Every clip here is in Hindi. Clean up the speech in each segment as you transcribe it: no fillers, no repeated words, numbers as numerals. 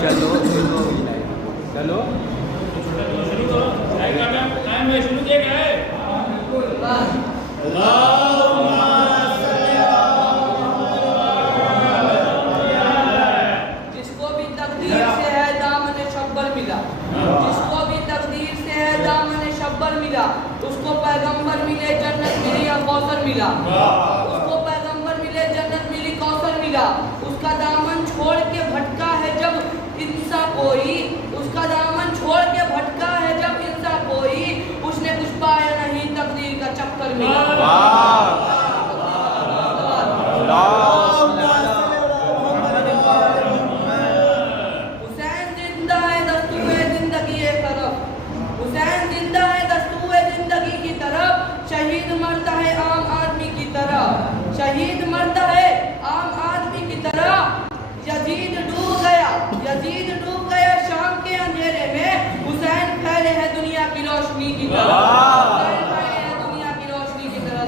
चलो चलो जिसको भी तकदीर से है दामन शब्बर मिला, जिसको भी तकदीर से है दामन शब्बर मिला, उसको पैगंबर मिले जन्नत मिली या कौसर मिला, उसको पैगंबर मिले जन्नत मिली कौसर मिला। उसका दामन छोड़ के भटका है जब इंसा कोई, उसका दामन छोड़ के भटका है जब इंसा कोई, उसने कुछ पाया नहीं तकदीर का चक्कर मिला। हुसैन जिंदा है दस्तूए जिंदगी एक तरफ, हुसैन जिंदा है दस्तूए जिंदगी की तरफ, शहीद मरता है आम आदमी की तरह, शहीद मरता है आम आदमी की तरह। यजीद डूब गया शाम के अंधेरे में, हुसैन फैले है दुनिया की रोशनी की तरह, हुसैन फैले है दुनिया की रोशनी की तरह।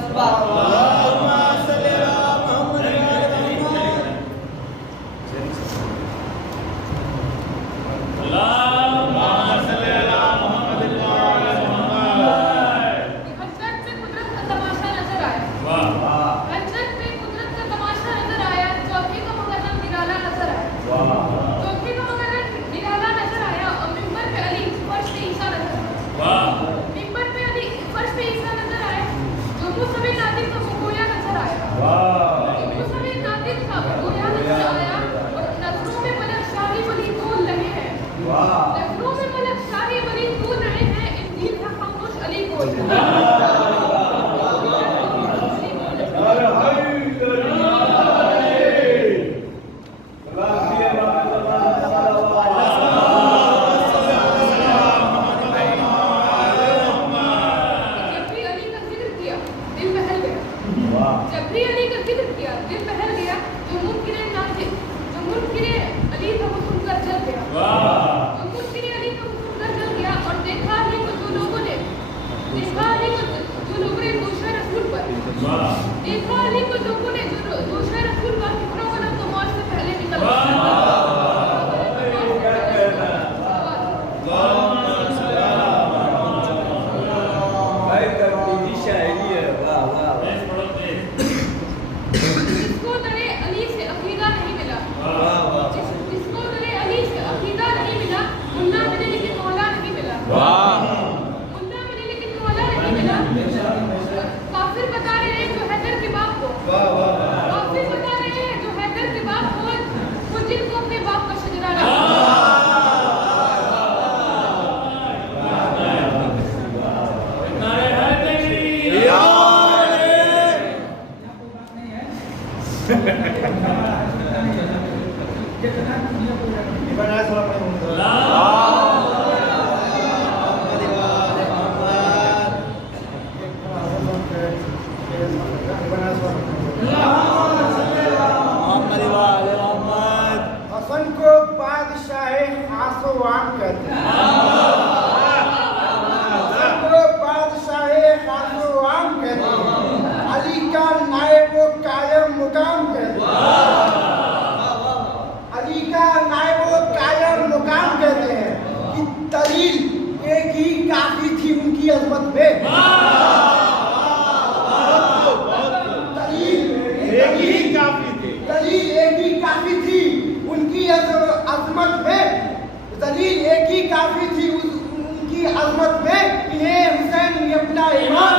हसन को बादशाह खासवान कहते हैं, हसन को बादशाह खासवान कहते हैं, अली का नायब व कायम मुकाम कहते हैं, अली का नायब व कायम मुकाम कहते हैं कि दलील एक ही काफी थी उनकी अजमत में, दलील एक ही काफी थी उनकी अजमत में, दलील एक ही काफी थी उनकी अजमत में। इन्हें हुसैन ने अपना ईमान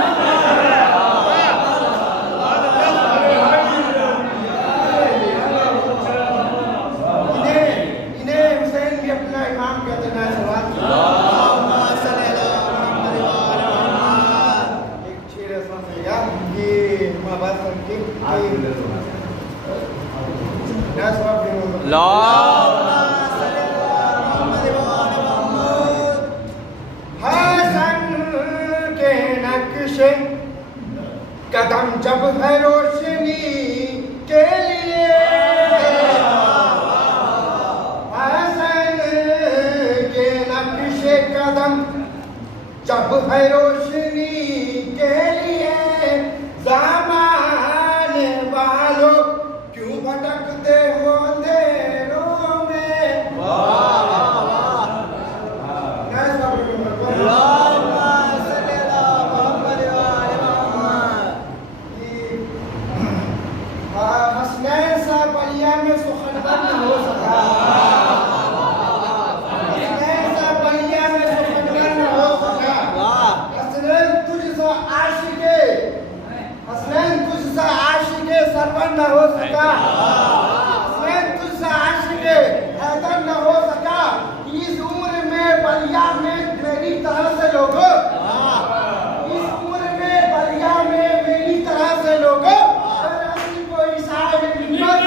इन्हें हुसैन ने अपना ईमान कहते हैं। एक शेर ऐसा मिलेगा कि बात करके हसन के नक्शे कदम जब है रोशनी के लिए, हसन के नक्शे कदम जब है रोशनी के लिए, ज़माने वालों क्यों भटकते हो अंधेरों में। बलिया में सुखनवर न हो सका। हसनैन सा बलिया में सुखनवर न हो सका। हसनैन तुझसा आशिके, हसनैन तुझसा आशिके सरवर न हो सका। हसनैन तुझसा आशिके हैदर न हो सका। इस उम्र में बलिया में मेरी तरह से लोगों, इस उम्र में बलिया में मेरी तरह से लोगों कोई साहिब हिम्मत,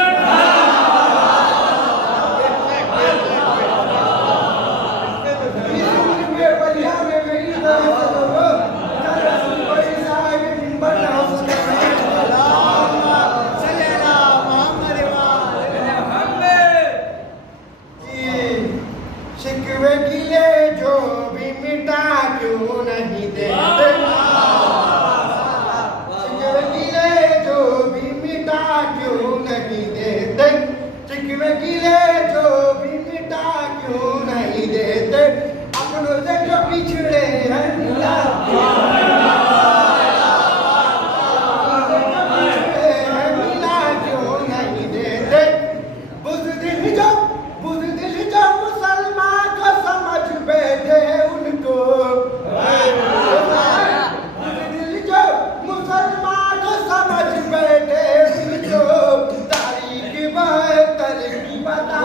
इस उम्र में बलिया में मेरी तरह से लोगों कोई साहिब हिम्मत न हो सका। शिकवे गिले जो भी मिटा क्यों नहीं देते, शिकवे गिले जो भी मिटा क्यों नहीं देते, शिकवे गिले जो भी मिटा क्यों नहीं देते, अपनों से जो पिछड़े हैं मिला, पिछड़े हैं मिला क्यों नहीं देते। बुज़दिल जो मुसलमान को समझ बैठे उनको, बुज़दिल जो मुसलमान को समझ बैठे उनको, तारीख बेहतर की बता।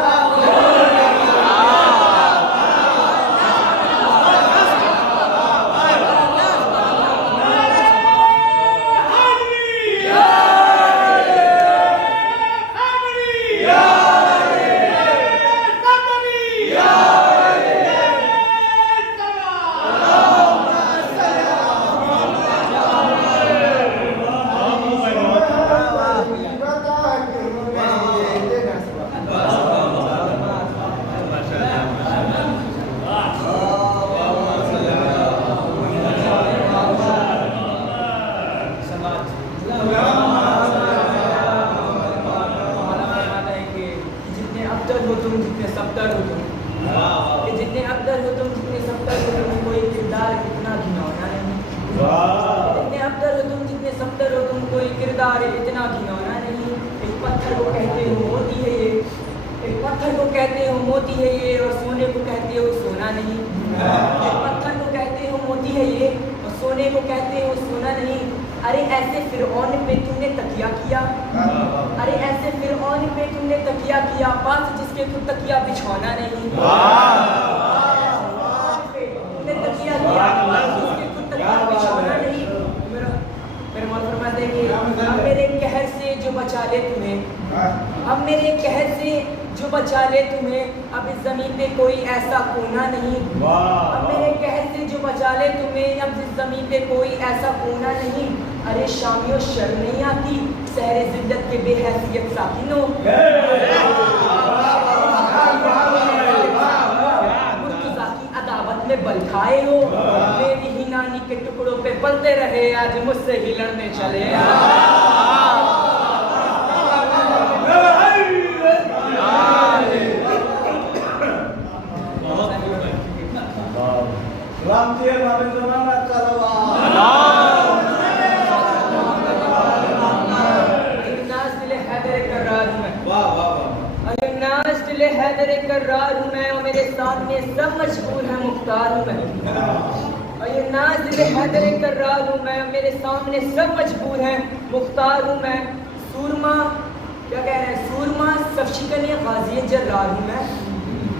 अरे ऐसे फिरौन पे तुमने तकिया किया, अरे ऐसे फिरौन पे तुमने तकिया किया, बस जिसके तू तकिया बिछौना नहीं। तुमने तकिया किया, बस जिसके तू तकिया बिछौना नहीं। मेरे मौला फरमाते हैं कि अब मेरे कहर से जो बचा ले तुम्हें, अब मेरे कहर से जो बचा ले तुम्हें, अब इस जमीन पे कोई ऐसा कोना नहीं। अब मेरे कहर से जो बचा ले तुम्हें, अब इस जमीन पे कोई ऐसा कोना नहीं। अरे शामियों शर्म नहीं आती सहरे जिद्दत के बेहैसियत साकिनों, मुर्तज़ा की अदावत में बल खाए हो, मेरी ही नानी के टुकड़ों पे पलते रहे, आज मुझसे ही लड़ने चले। हैदर कर्रार हूँ मैं, और मेरे सामने सब मशहूर है मुख्तार हूँ मैं। और ये नाज़िल हैदर कर्रार हूँ मैं, मेरे सामने सब मशहूर है मुख्तार हूँ मैं। सूरमा क्या कह रहे हैं, सूरमा सफशिकन गाज़ी जर्रार हूँ मैं,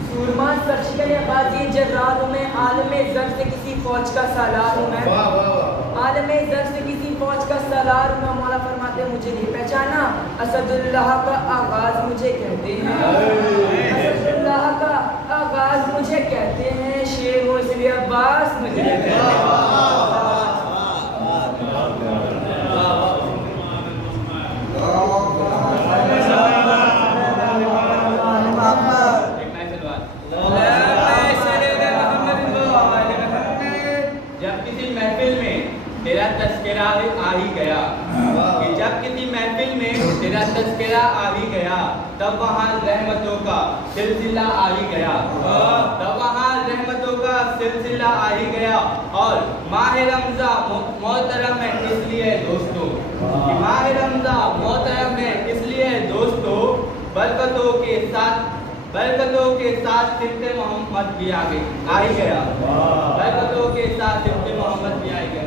सूरमा सफशिकन गाज़ी जर्रार हूँ मैं। आलमे ज़र से किसी फौज का सालार हूँ मैं, आलमे ज़र से किसी फौज का सालार हूँ मैं। मौला फरमाते हैं मुझे नहीं पहचाना, असदुल्लाह का आगाज मुझे कहते हैं, असदुल्लाह का आगाज मुझे कहते हैं, शेर मुज़रिया अब्बास मुझे कहते हैं। जब किसी महफिल में तेरा तस्करा आ ही गया, कि जब किसी महफिल में तेरा तस्करा आ ही गया, तब वहाँ रहमतों का सिलसिला आ ही गया, तब वहाँ रहमतों का सिलसिला आ ही गया। और माह रमज़ान मोहतरम है इसलिए दोस्तों, माह रमज़ान मोहतरम है इसलिए दोस्तों, बरकतों के साथ सिफ्ते मोहम्मद भी आ ही गया। बरकतों के साथ सिफ्ते मोहम्मद भी आ ही गया।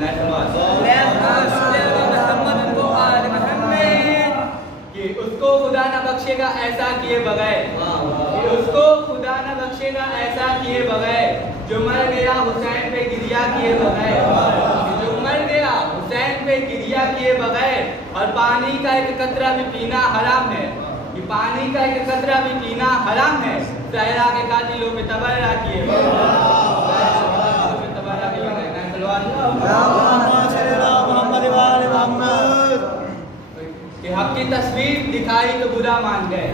कि उसको खुदा न बख्शेगा ऐसा किए बगैर, कि उसको खुदा न बख्शेगा ऐसा किए बगैर, जो मर गया हुसैन पे गिरिया किए बगैर, जो मर गया हुसैन पे गिरिया किए बगैर। और पानी का एक कतरा भी पीना हराम है, कि पानी का एक कतरा भी पीना हराम है। सहरा के कातिलों पे तबर्रा किए कि हक की तस्वीर दिखाई तो बुरा मान गए,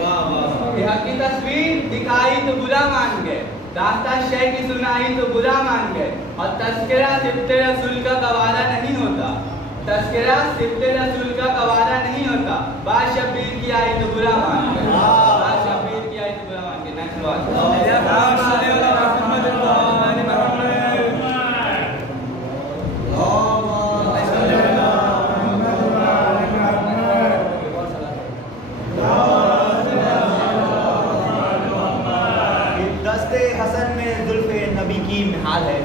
कि हक की तस्वीर दिखाई तो बुरा मान गए, रास्ता शय की सुनाई तो बुरा मान गए। और तस्करा सिफ्ते रसूल का गवारा नहीं होता, तस्करा सिफ्ते रसूल का गवारा नहीं होता। बात शब्बीर की आई तो बुरा मान गए, बात शब्बीर की आई तो बुरा मान गए। नेक्स्ट बात दस्ते हसन में जुल्फे नबी की मिहाल है।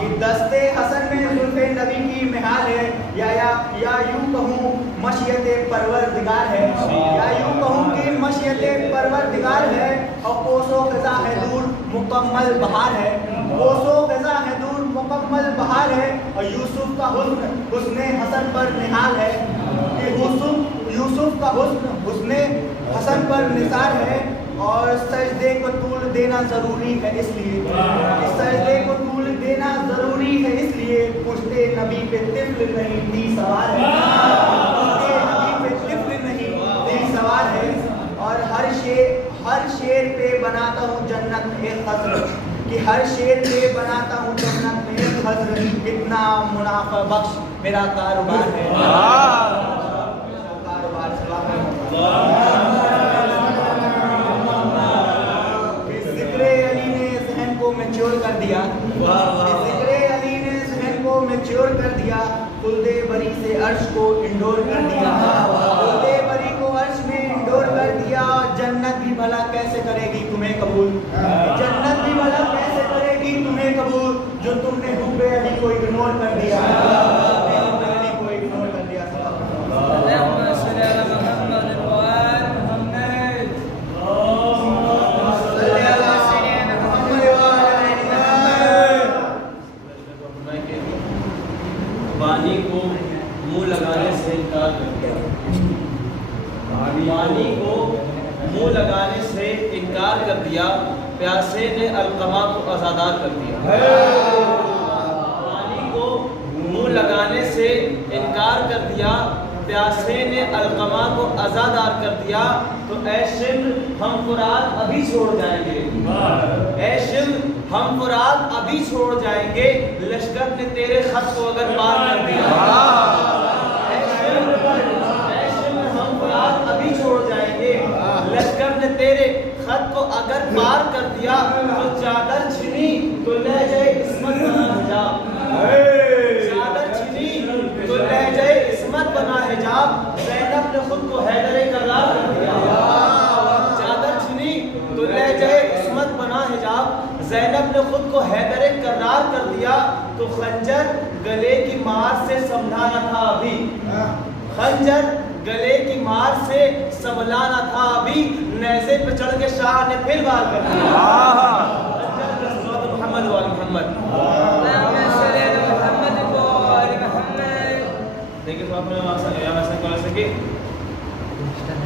ये दस्ते हसन में जुल्फे नबी की मिहाल है। या यूं कहूँ मशियते परवरदिगार है, या यूं कहूँ कि मशियते परवरदिगार है। और कोसो फ़िज़ा है दूर मुकम्मल बहार है, कोसो फ़िज़ा है दूर मुकम्मल बहार है। और यूसुफ का हुस्ने हसन पर निहाल है, कि यूसुफ का हुस्ने हसन पर निसार है। और सजदे को तूल देना जरूरी है इसलिए, सजदे को तूल देना जरूरी है इसलिए। पुश्ते नबी पे तिफ्ल नहीं दी सवार है, पुश्ते नबी पे तिफ्ल नहीं दी सवार है। और हर शेर पे बनाता हूँ जन्नत में एक खज़र, कि हर शेर पे बनाता हूँ जन्नत में एक खज़र। कितना मुनाफा बख्श मेरा कारोबार है, कारोबार मैच्योर कर दिया, ज़िक्रे अली ने ज़हन को मैच्योर कर दिया। खुल्दे बरी से अर्श को इंडोर कर दिया, खुल्दे बरी को अर्श में इंडोर कर दिया। जन्नत भी भला कैसे करेगी तुम्हें कबूल, जन्नत भी भला कैसे करेगी तुम्हें कबूल, जो तुमने हुब्बे अली को इग्नोर कर दिया, हुब्बे अली को इग्नोर कर दिया। पानी को मुंह लगाने से इनकार कर दिया, पानी को मुंह लगाने से इनकार कर दिया। प्यासे ने अलकमा को आज़ादार कर दिया, पानी को मुंह लगाने से इनकार कर दिया। प्यासे ने अलकमा को आज़ादार कर दिया। तो ऐ शिम्र हम फुरात अभी छोड़ जाएंगे, ऐ शिम्र हम फुरात अभी छोड़ जाएंगे। लश्कर ने तेरे खत को अगर पार कर दिया, ऐ शिम्र हम फुरात अभी छोड़ जाएंगे। लश्कर ने तेरे खत को अगर पार कर दिया, तो चादर छिनी तो ले जाए इस्मत बना हिजाब, चादर छिनी तो ले जाए इस्मत बना हिजाब। ज़ैनब ने खुद को हैदरे करार कर दिया, चादर छिनी तो ले जाए इस्मत बना हिजाब। ज़ैनब ने खुद को हैदरे करार कर दिया। तो खंजर गले की मार से संभलाना था अभी, खंजर गले की मार से संभलाना था अभी। नेज़े पे चढ़ के शाह ने फिर वार कर दिया। मोहम्मद वाले मोहम्मद, देखिए तो आपने सके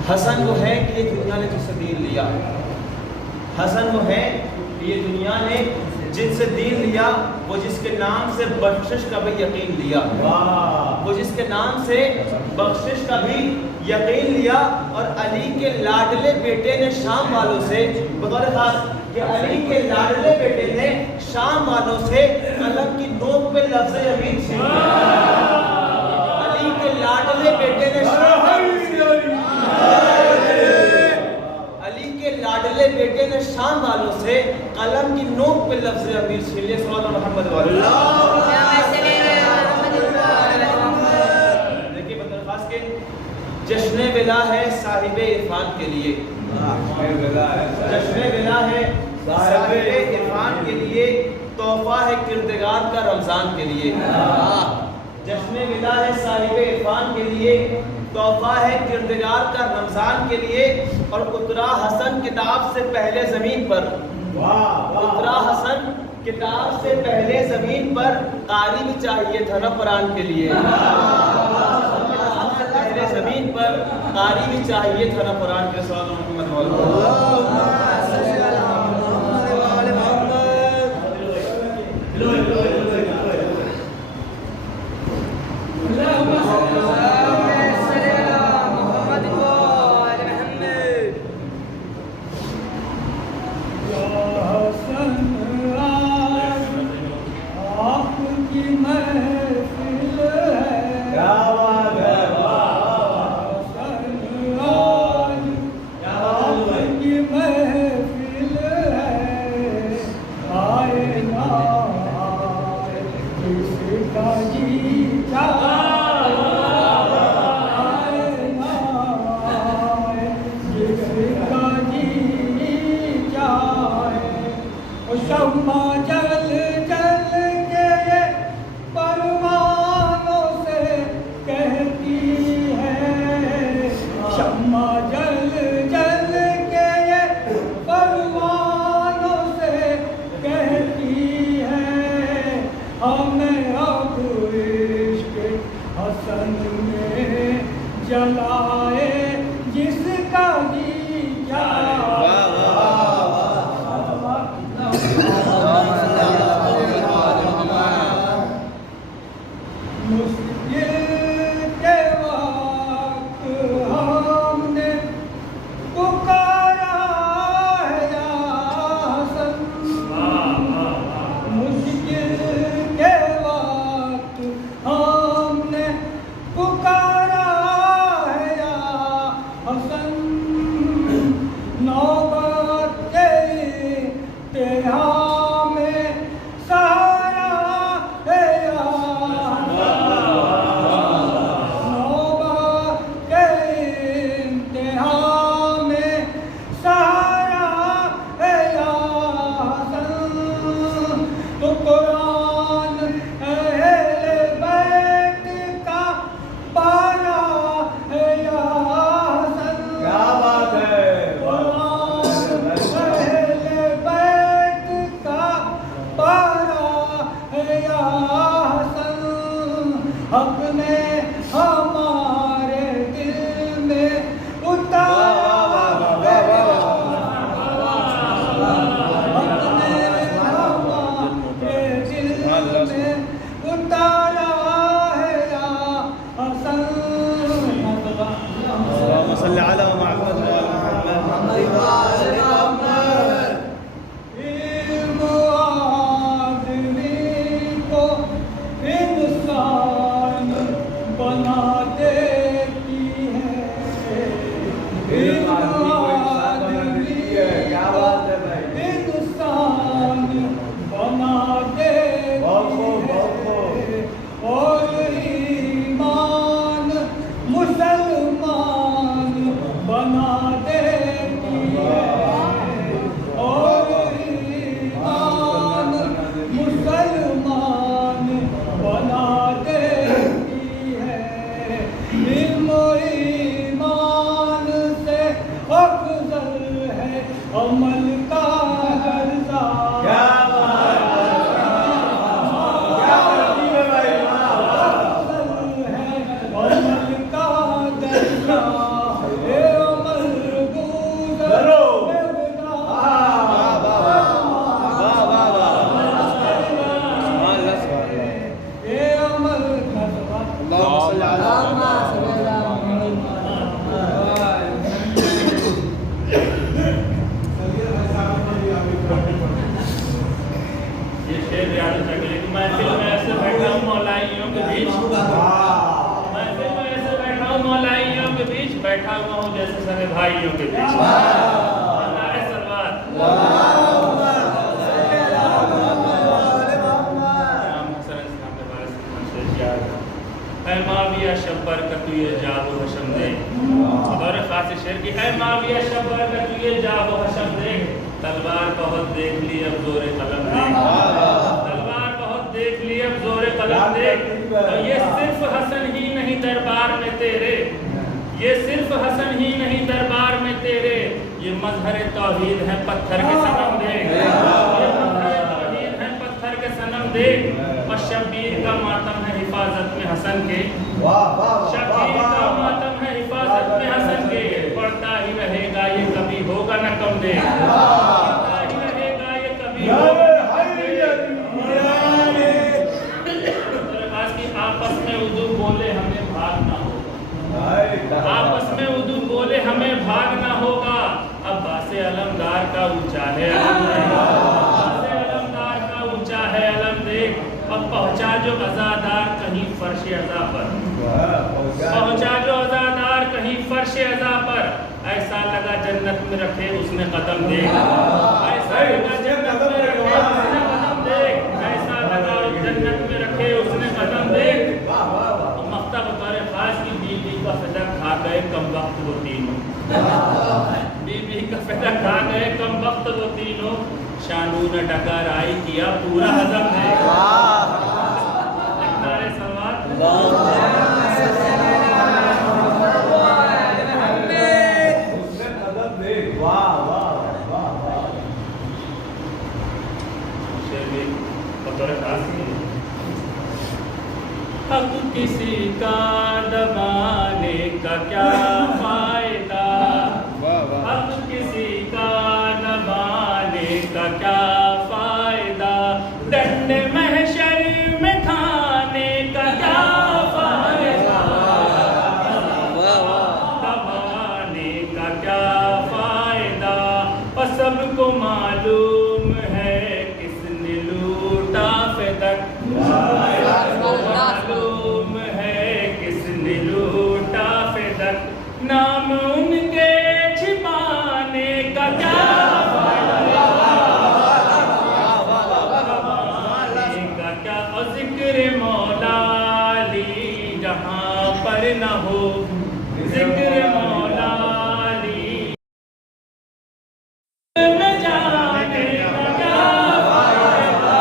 हसन वो है कि ये दुनिया ने जिससे दीन लिया, हसन वो है कि ये दुनिया ने जिनसे दीन लिया, वो जिसके नाम से बख्शिश का भी यकीन लिया, वो जिसके नाम से बख्शिश का भी यकीन लिया। और अली के लाडले बेटे ने शाम वालों से बतौर खास कि अली के लाडले बेटे ने शाम वालों से कलम की नोक पे लफ्ज़ अमीन छीन लिया। अली के लाडले बेटे ने लाडले बेटे ने शाम वालों से कलम की नोक पे लफ्ज़ अमीर छीन लिया। सल्लल्लाहु मोहम्मद वाले देखिए बदरखास के जश्न विला है साहिब इरफान के लिए, जश्न विला है साहिब इरफान के लिए, तोहफा है किरदगार का रमजान के लिए। जश्न विला है साहिब इरफान के लिए, तोहफा है किरदगार का रमजान के लिए। और उतरा हसन किताब से पहले जमीन पर, उतरा हसन किताब से पहले जमीन पर, कारी भी चाहिए था ना कुरान के लिए। किताब से पहले जमीन पर कारी भी चाहिए था ना कुरान के जलाए जिसका जी मुश्किल के वक्त हमने पुकारा है या हसन, मुश्किल के वक्त हमने पुकारा है या हसन, नौबत तेरा में सहारा है या नौबत के इंतहा में सहारा है या हसन। तो कुरान अहले बैत का पारा है या हसन। क्या बात है, कुरान अहले बैत का पारा है या हसन। हक ने हमारे दिल में उतारा है या हक ने हमारे दिल में उतारा है या हसन। इल्म आदमी को इंसान बना देती है, इल्म आदमी क्या बात है भाई। को इंसान बना देती है, और ईमान मुसलमान बना देती है, और ईमान मुसलमान बना देती है। इल्म ईमान से अफजल है अमल का दर्जा। क्या बात है, क्या करती है भाई। अफजल है अमल का दर्जा, ए अमल गुज़रो बेवदा। ए अमल ये शेर याद रखिए कि महफिल में ऐसे बैठा हूँ मौलाइयों के बीच, महफिल में ऐसे बैठा हूँ मौलाइयों के बीच, बैठा हुआ हूँ जैसे सारे भाइयों के बीच। नारे सलवात। ऐ माविया शब्बर का तू ये जादू हशम दे, ऐ माविया शब्बर का तू ये जाओ हशम देख, तलवार बहुत देख ली अब जोरे कलम देख, तलवार बहुत देख ली अब जोरे कलम देख। तो ये सिर्फ हसन ही नहीं दरबार में तेरे, ये सिर्फ हसन ही नहीं दरबार में तेरे, ये मजहर तौहीद है पत्थर के सनम देख, ये मजहर तौहीद है पत्थर के सनम देख। और शब्बीर का मातम है हिफाजत में हसन के, शब्बीर का मातम है हिफाजत में हसन के, पढ़ता ही रहेगा ये कभी होगा न कम दे, पढ़ता ही रहेगा ये कभी होगा न कम दे। आज की आपस में उर्दू बोले हमें भाग ना हो, आपस में उर्दू बोले हमें भाग ना होगा। अब बासे अलमदार का ऊंचा है अलम देख, बासे अलमदार का ऊंचा है अलम देख। अब पहुंचा जो अज़ादार कहीं फर्श अज़ा पर, पहुंचा जो अज़ादार कहीं फर्श अज़ा पर, ऐसा लगा जन्नत में रखे उसने कदम देख, ऐसा लगा जन्नत में रखे उसने कदम देख, ऐसा लगा जन्नत में रखे उसने कदम देख। मख्ता बतौर खास की बीवी का फिदा खा गए कम वक्त वो तीनों, बीवी का फिदा खा गए कम वक्त वो तीनों, शानू ने टकराई किया पूरा हजम है। नारे सलवात अब किसी का दबाने का क्या फायदा, अब किसी का दबाने का क्या फायदा, दंड महशर में खाने का क्या फायदा, दबाने का क्या फायदा। और सबको मालूम है किसने लूटा फिदक, मालूम है किसने लूटा फिदक, नाम उनके छिपाने का क्या फायदा, का क्या। और जिक्र मौला अली जहाँ पर न हो, जिक्र मौला अली न जाने का क्या फायदा।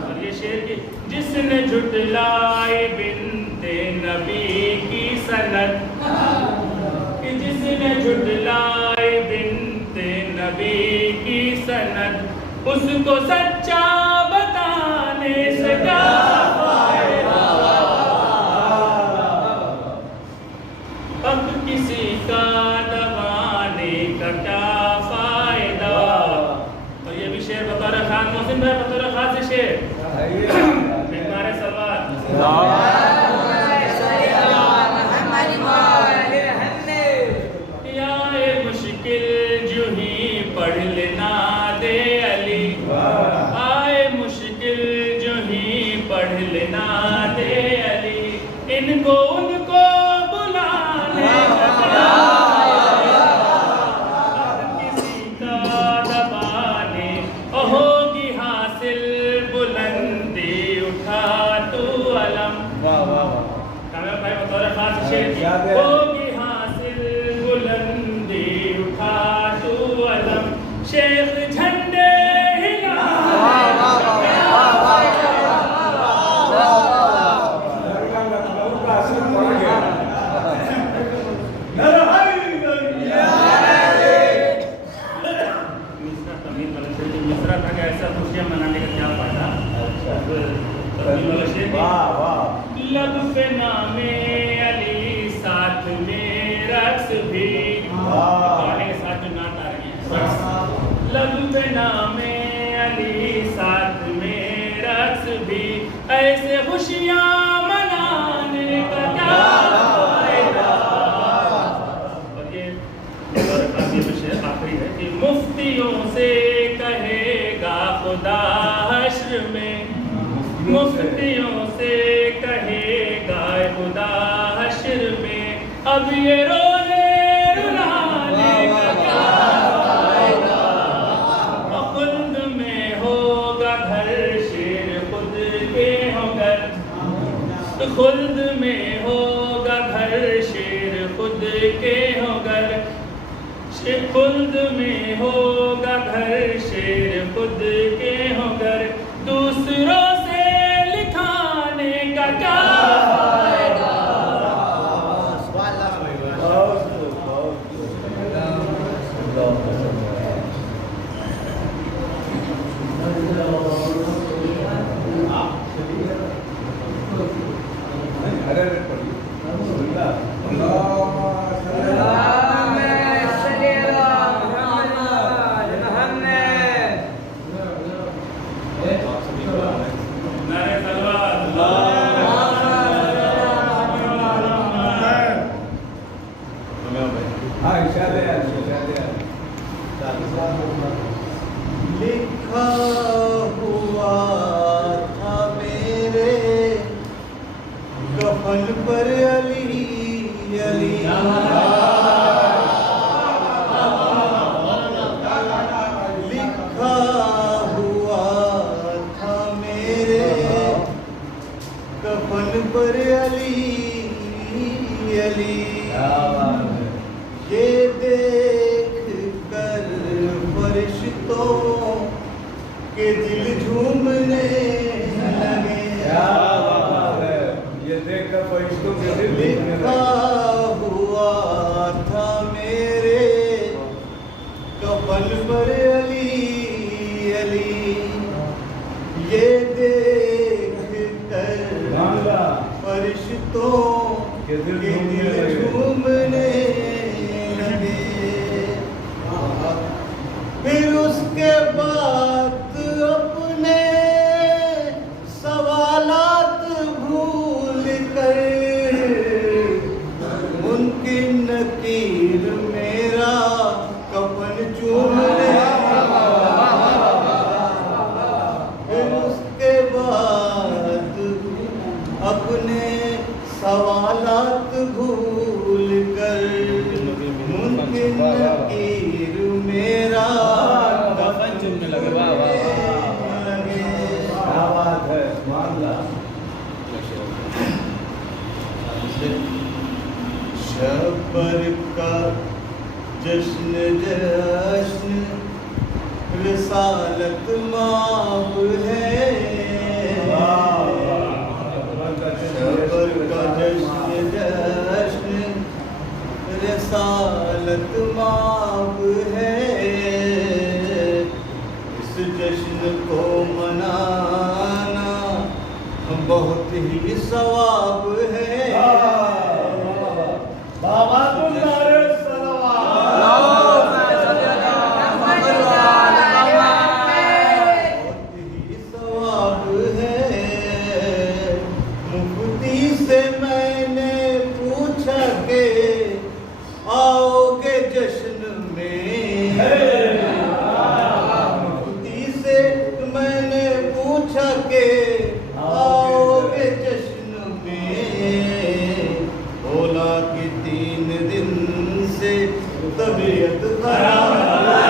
और ये शेर की जिसने झुटलाए बिनते नबी की सनद, कि जिसने झुटलाए बिनते नबी की सनद, उसको सच्चा बताने से क्या फायदा। अब किसी का दबाने का क्या फायदा। तो ये भी शेर बतौर खास, मोहसिन भाई बतौर खास से शेर नारे सलवात मुश्किल जो ही पढ़ लेना दे अली, आए मुश्किल जो ही पढ़ लेना दे अली, इनको उनको बुलाने का क्या फायदा। किसी का दबाने होगी हासिल बुलंदी उठा तू अलम, कामयाब भाई बतौर खास शेर होगी हासिल बुलंदी उठा तू अलम, शेख झंडे हिला मिसरा था कि ऐसा खुशियां मनाने का क्या फायदा। लब पे नामे अली साथ में रक्स भी, गाने के साथ जो नात आ रही है, लब पे नामे अली साथ में रक्स भी, ऐसे खुशियां मनाने का क्या फायदा। और ये आखिरी है कि मुफ्तियों से कहेगा खुदा हश्र में, मुफ्तियों से कहेगा खुदा हश्र में, अब ये रोने रुलाने का क्या फायदा। खुल्द में होगा घर शेर खुद के होकर, खुल्द में होगा घर शेर खुद के होकर, खुद में होगा घर, शेर खुद के हो घर, दूसरों से लिखाने का क्या फायदा। नारे तलवार लिखा हुआ था मेरे कफन पर अली अली। लिखा हुआ था मेरे कफन पर अली अली। ये देख कर फरिश्तों के दिल झूमने लगे। ये देखकर फरिश्तों के दिल लिखा हुआ था मेरे कफन पर अली अली। ये देख कर फरिश्तों के दिल झूमने लगे। फिर उसके बाद अपने सवालात भूल कर मुमकिन नकीर मेरा कफन चूमने। फिर उसके बाद अपने सवालात भूल कर मुमकिन नकीर मेरा कफन चूमने लगे। वाह वाह क्या बात है, मामला शबर का जश्न जश्न रिसालत माब है। शबर का जश्न जश्न रिसालत माब है। इस जश्न को मनाना बहुत ही सवाब है। बाबा तुम नारे बहुत ही सवाब है। मुफ्ती से मैंने पूछा के आओगे जश्न में। मुफ्ती से मैंने पूछा के आओगे जश्न में। बोला कि 3 दिन से तबीयत खराब है।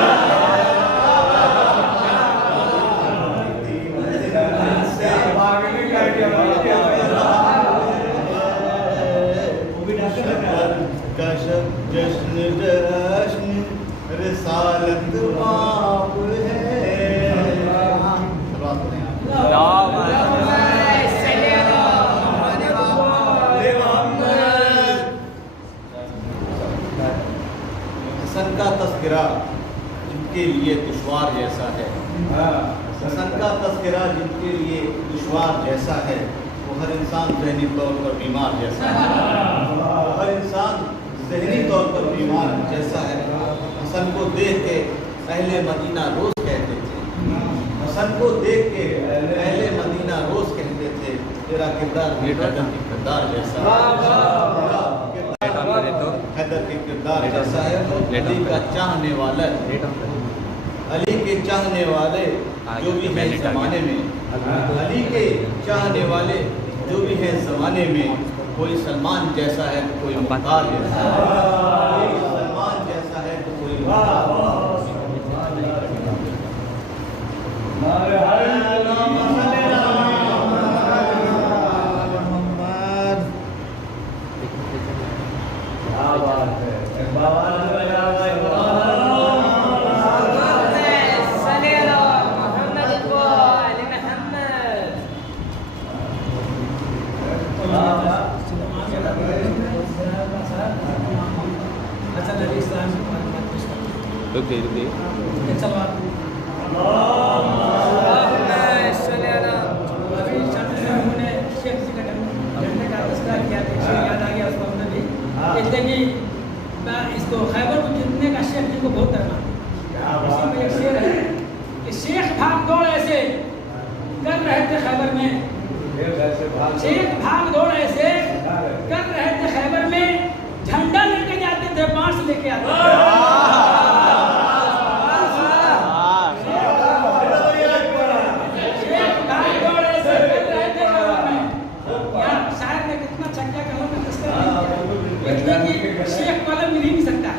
3 दिन से भागने का क्या कशब जश्न जश्न रिसालत माब है। हसन का तस्करा जिनके लिए दुश्वार जैसा है। हसन का तस्करा जिनके लिए दुश्वार जैसा है, वो हर इंसान ज़हनी तौर पर बीमार जैसा है। हर इंसान ज़हनी तौर पर बीमार जैसा है। हसन को देख के अहले मदीना रोज़ कहते थे। हसन को देख के अहले मदीना रोज़ कहते थे, तेरा किरदार हैदर के किरदार जैसा है। हैदर के किरदार जैसा है। अली का चाहने वाला, अली के चाहने वाले जो भी हैं ज़माने में, अली के चाहने वाले जो भी हैं ज़माने में, कोई सलमान जैसा है तो कोई मुख्तार जैसा है। कोई सलमान जैसा है तो कोई बात है। इस्लाम की बात पेश करते रुकिए रुकिए हैं। चलो अभी शब्द में उन्होंने शेख जी का झंडे का तस्करा किया था, शेख याद आ गया उसको हमने भी कहते कि मैं इसको खैबर को जीतने का शेख जी को बहुत डरना। उसी में एक शेर है कि शेख भाग दौड़ ऐसे कर रहे थे खैबर में, शेख भाग दौड़ ऐसे कर रहे थे खैबर में, झंडा लेके जाते थे बांस लेके आते थे। शेख भाग दौड़ ऐसे कर रहे थे खैबर में। यार शायर ने कितना छक्का कलम में तस्करा नहीं किया, इसलिए कि शेख कलम मिल ही नहीं सकता।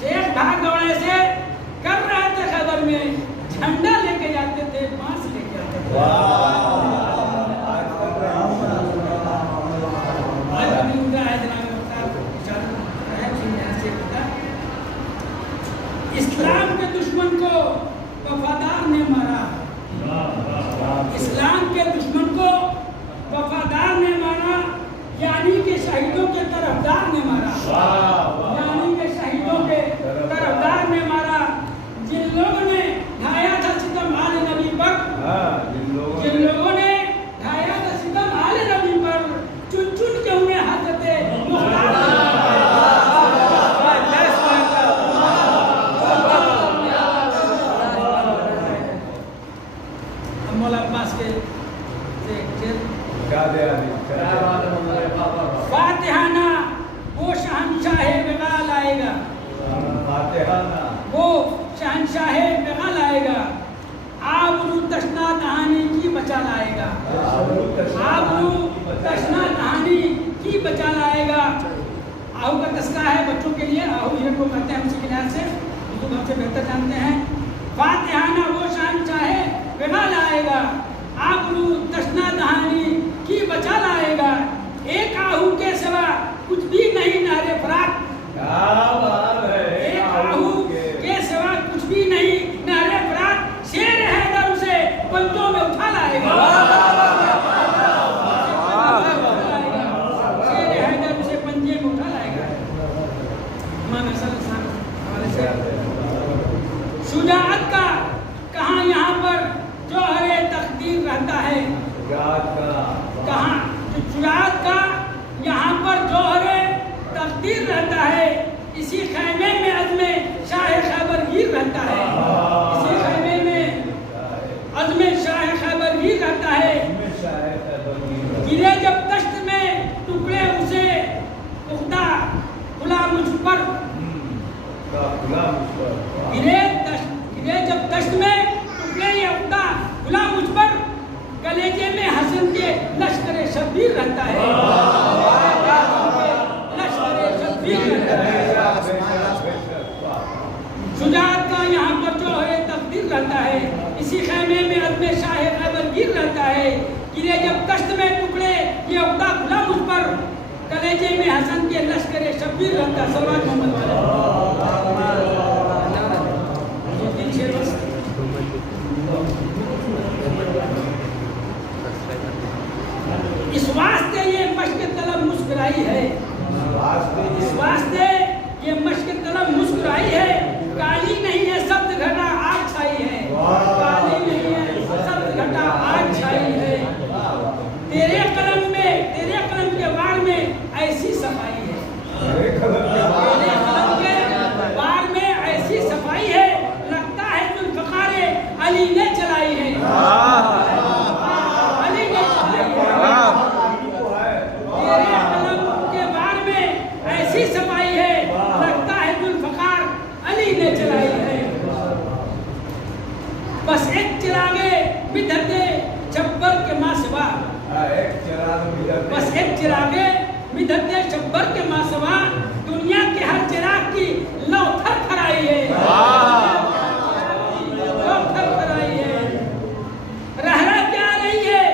शेख भाग दौड़ ऐसे कर रहे थे खैबर में, झंडा लेके जाते थे बांस लेके आते थे। आज अभी उनका है जनाब मुख्तार इस्लाम के दुश्मन को वफादार ने मारा, इस्लाम के दुश्मन को वफादार ने मारा, यानी कि शहीदों के तरफदार ने मारा, यानी कि शहीदों के तरफदार ने मारा। जिन लोगों ने ढाया था सितम आले नबी पर, जिन लोगों ने ढाया था सितम आले नबी पर, चुन चुन के उन्हें हजरते मौला अब्बास के फातिहाना वो शहंशाह बेगाल आएगा, वो शहंशाह बेगाल आएगा, आबरू तशना कहानी की बचा लाएगा, आबरू तशना कहानी की बचा लाएगा। आहू का तस्का है बच्चों के लिए, आहू हिरन को कहते हैं, उसी के लिहाज से उसको हमसे बेहतर जानते हैं। फातिहाना वो शहंशाह बेगाल आएगा, आबरू तशना कहानी की बचा लाएगा। एक आहू के सिवा कुछ भी नहीं नारे फराक, एक आहू के सिवा कुछ भी नहीं नारे फराक, शेर हैदर उसे पंजों में उठा लाएगा, शेर हैदर उसे पंजे में उठा लाएगा। शुजाअत का कहाँ यहाँ पर जौहरे तकदीर रहता है, कहाँ शुजाअत का यहाँ पर जौहरे तकदीर रहता है, इसी खैमे में अज़्मे शाह खैबर गिर रहता है, इसी खैमे में अज़्मे शाह खैबर गिर रहता है। गिरे जब दश्त में टुकड़े उसे उख्ता खुला मुझ पर, गिरे जब दश्त में टुकड़े ये उख्ता खुला मुझ पर, कलेजे में हसन के लश्कर शब्बीर रहता है, लश्कर शब्बीर रहता है। शुजाअत का यहाँ पर जो है तकदीर रहता है, इसी खैमे में अज़्मे शाह खैबर गिर रहता है। गिरे जब कश्त में टुकड़े ये उख्ता खुला मुझ पर, कलेजे में हसन के लश्कर शब्बीर रहता है। सवाल मोहम्मद इस वास्ते ये मश्क तलब मुस्कुराई है, इस वास्ते ये मश्क तलब मुस्कुराई है, काली नहीं है सब्ज घटा आग छाई है, काली नहीं है सब्ज घटा आग छाई है। तेरे कलम में, तेरे कलम के वार में ऐसी सफाई है, तेरे कलम के वार में ऐसी सफाई है, लगता है जुल्फ़िकारे अली ने चलाई है, अली ने चलाई है। तेरे कलम के वार में ऐसी सफाई है, लगता है जुल्फ़िकार अली ने चलाई है। बस एक चिरागे मिधते छब्बर के माँ सिवा, बस एक चिरागे मिधते छब्बर के माँ सिवा, दुनिया के हर चिराग की लौ थर थराई है, लौ थर थराई है। रह रह क्या रही है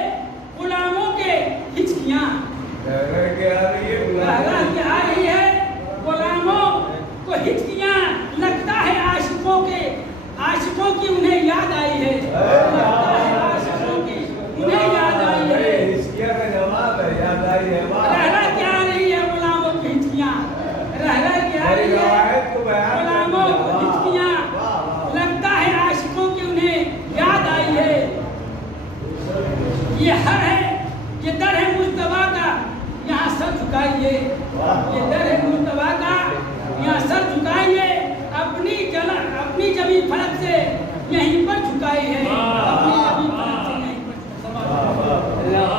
गुलामों के हिचकियाँ, रह रह क्या आ रही है गुलामों को हिचकियाँ, लगता है आशिकों के, आशिकों की उन्हें याद आई है, लगता है आशिकों की उन्हें याद आई है। रह रह क्या रही है गुलामों की हिचकियाँ, रह रह क्या रही है रवायत को बयान गुलामों को करना। हिचकियां लगता है आशिकों की उन्हें याद आई है। ये हर है, ये दर है मुस्तफा का, यहाँ सर झुकाइए। ये दर है मुस्तफा का, यहाँ सर झुकाइए। अपनी जमी फलक से यहीं पर झुकाई है, अपनी जमी फलक से यहीं पर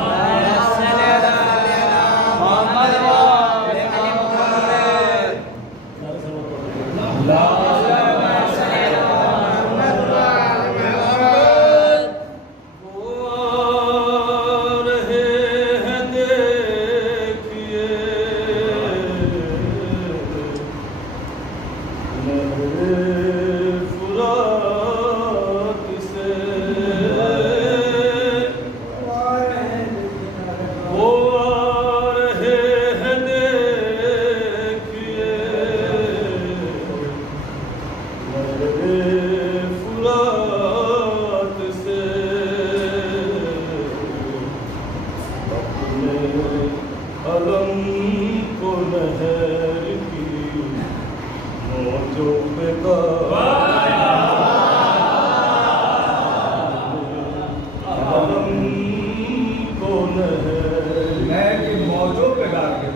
मैं की मौजों पे डाल के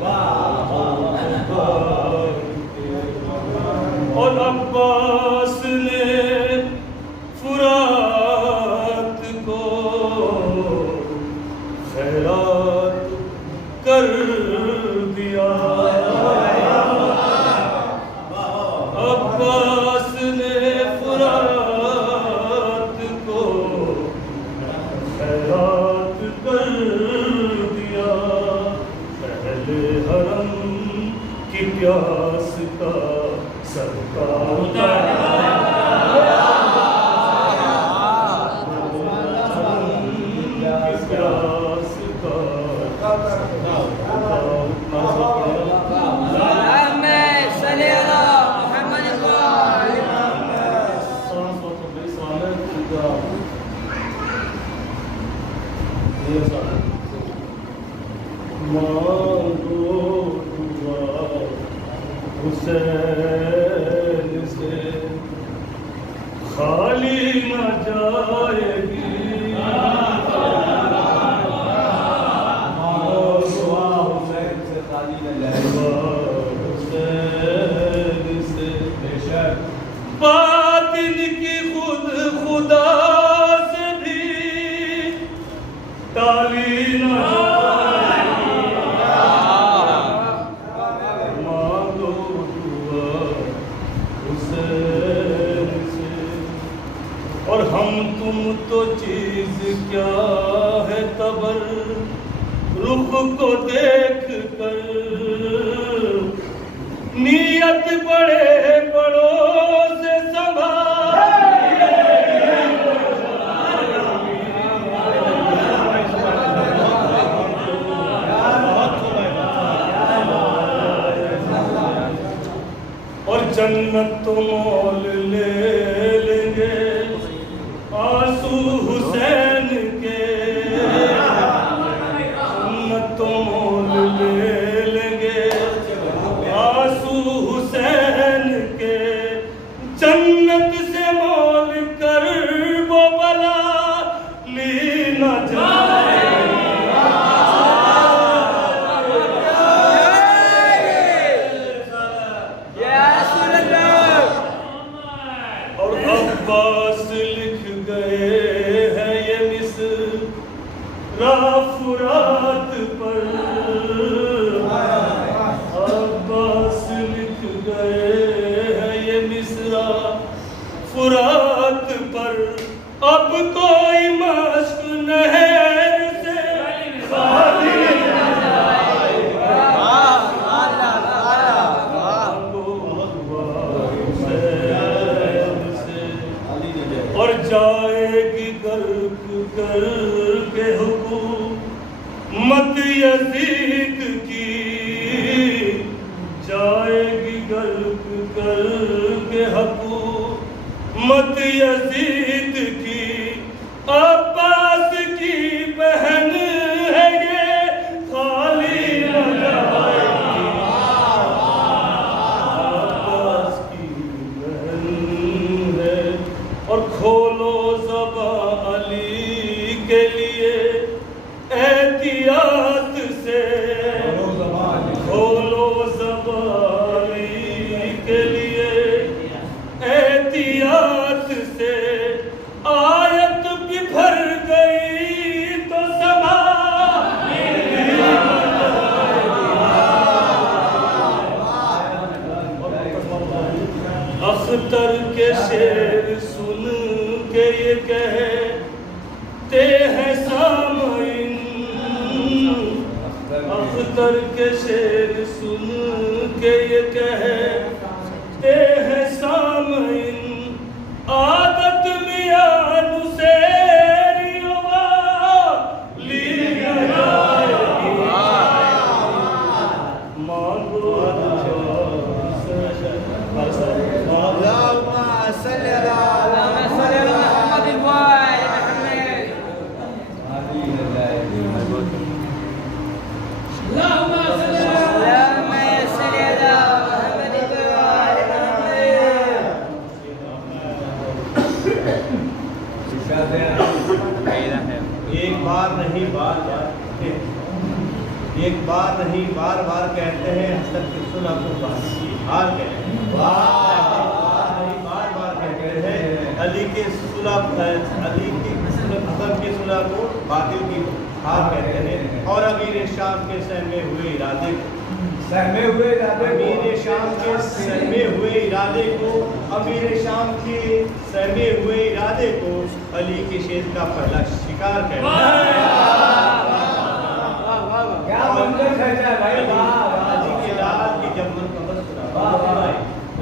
और अब्बास ने फुरात को खैरात कर दिया। अब्बास ने फुरात को खैरात कर दिया। पहले हरम की प्यास का हुसैन से खाली न जाएगी। हुसैन से खाली न जाएगी। हुसैन से बेशक बातिन की खुद खुदा से भी ताली न और हम तुम तो चीज क्या है तबर रुख को देख कर नियत बड़े बड़ों से और जन्नत तो मोल ले लेंगे आंसू हुसैन के। जन्नत तो मोल ले लेंगे आंसू हुसैन के। जन्नत से मोल कर वो बला ली न जाए। अब्बास लिख गए हैं ये मिसरा फुरात पर। अब्बास लिख गए हैं ये मिसरा फुरात पर। अब कोई मश्क नहर से खाली न जाएगा। और जाएगी गर्क करके हुकूमत यजीद की। जाएगी गर्क करके हुकूमत यजीद की। अब्बास की बहन है ये खाली न जाएगी। अख्तर के शेर सुन के ये कहते हैं सामईन, अख्तर के शेर सुन के ये कहते हैं सामईन, आदत मियान से लिया जाएगी, मांगो एक बार नहीं बार बार, एक बार नहीं बार बार कहते हैं हसन की सुलह को हार कहते हैं, बार बार कहते हैं अली के सुलह, अली की हसन की सुलह को बातिल की हार कहते हैं। और अमीर शाम के सहमे हुए इरादे को, अमीर शाम के सहमे हुए इरादे को, अमीर शाम के सहमे हुए इरादे को अली के शेर का पहला शिकार कहते हैं। क्या मंजर खर्चा है भाई, अली के लाल की जब मन का बस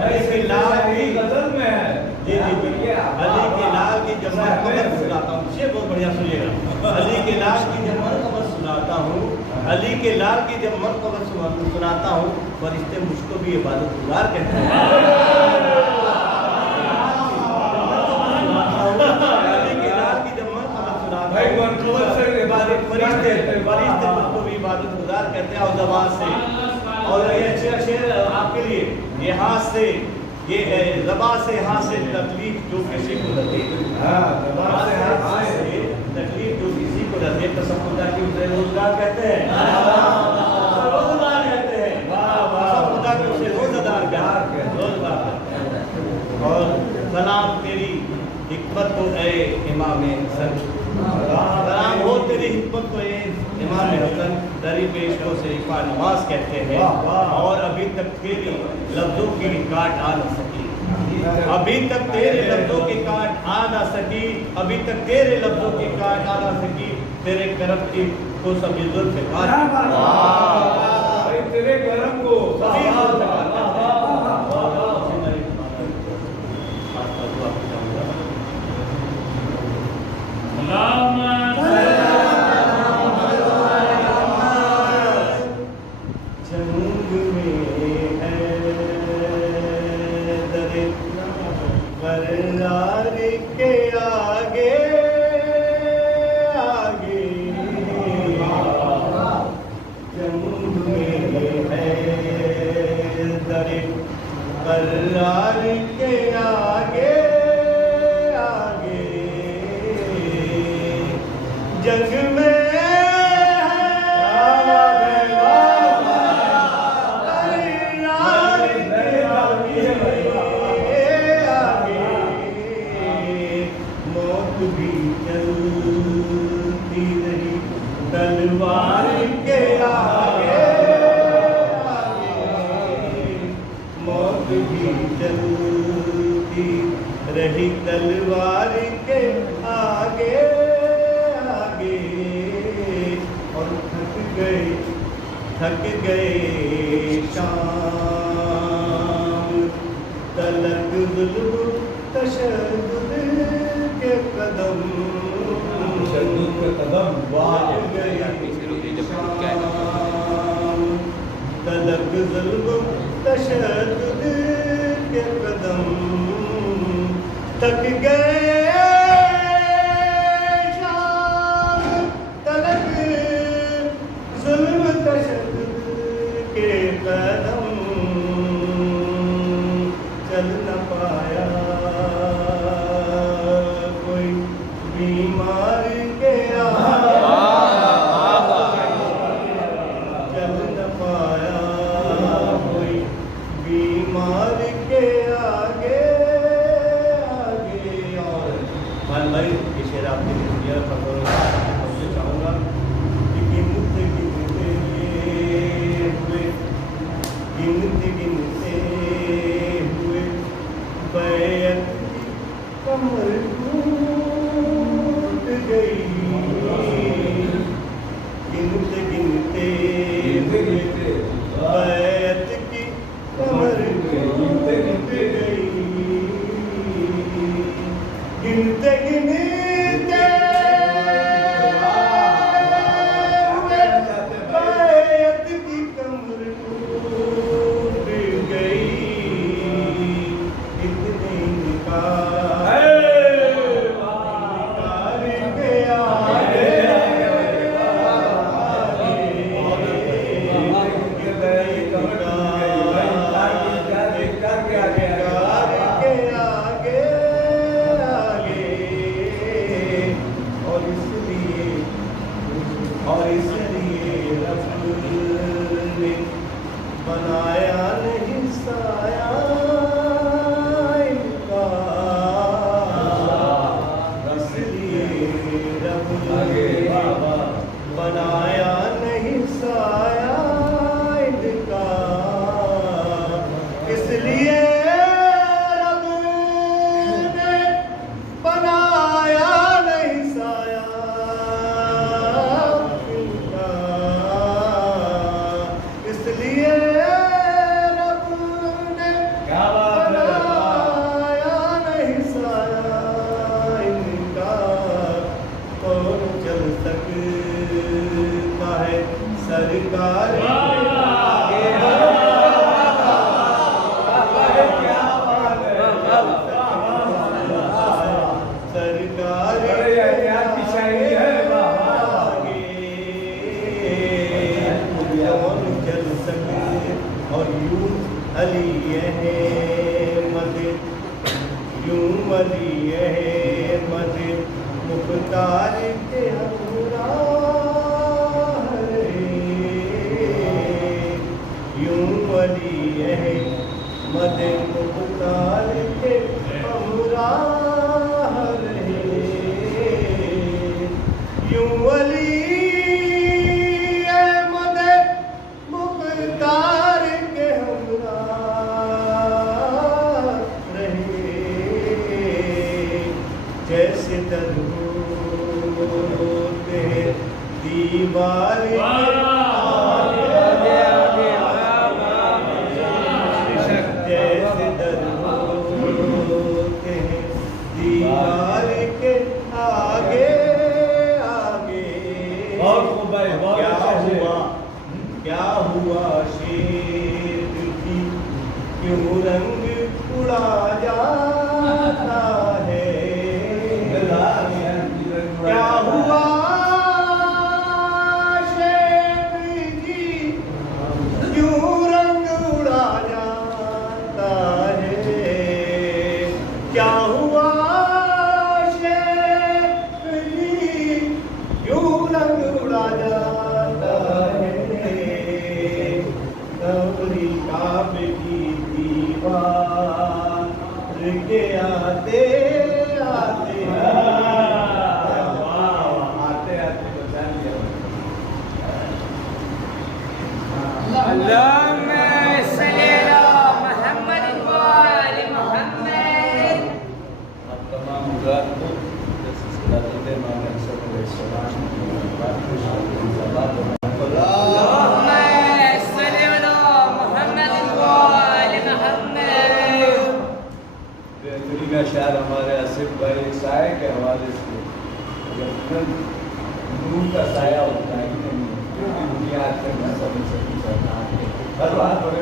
अली के लाल की गजल में है। जी जी जी, अली के लाल की जब मन का बस सुनाता हूँ, ये बहुत बढ़िया सुनिएगा। अली के लाल की जब मन का बस सुनाता हूँ, अली के लाल की जब मन का बस सुनाता हूँ, फरिश्ते मुझको भी इबादत गुजार कहते हैं। अली के लाल की जब मन का बस सुनाता हूँ, फरिश्ते मुझको भी इबादत गुजार कहते हैं। और ज़बान से, और ये अच्छा शेर आपके लिए, ये हाथ से, ये ज़बान से हाथ से तकलीफ जो किसी को लगे, तकलीफ जो किसी को लगे तो सब खुदा की उसे रोजगार कहते हैं, रोजगार कहते हैं, सब खुदा की उसे रोजगार कहते हैं। और सलाम तेरी हिकमत को ए इमाम हसन, सलाम हो तेरी हिकमत को ए इमाम हसन, दरी पेशको से इफा नमाज कहते हैं। और अभी तक तेरी लफ्जों की काट आ न सकी, अभी तक तेरे लफ्जों की काट आ ना सकी, अभी तक तेरे लफ्जों की काट आ ना सकी, तेरे करम की को सभी जुल्फ से काट, तेरे करम को सभी जुल्फ से काट। जंग में मौत भी चलती रही तलवार के आगे, मौत भी चलती रही तलवार के आगे, और थक गए शाम तलक जुल्म तशद्दुद के कदम, बाज गए शाम तलक जुल्म तशद्दुद के कदम, थक गए कदम, चल न पाया कोई बीमार के चल न पाया कोई बीमार के आगे। और मान भाई ये शेर आपके लिए चाहूँगा कि गिनते गिनते हुए अहमद यूं वली अहमद मुख्तार के हमराह यूं वली अहमद मुख्तार के हमराह यूं वली जैसे दरोते दीवार जैसे दरोते दीवार के आगे आगे क्या हुआ शेर की क्यों रंग उड़ा जाता है क्या हुआ शेर की क्यों रंग उड़ा जाता है क्या हुआ शेर की क्यों रंग उड़ा जाता है कबरी काबे की दीवार के आते आते शायद हमारे आसिफ भाई साय के हवाले से जब नूर का साया होता है कि दुनिया आजकल मैं समझ सकती हर बात बड़े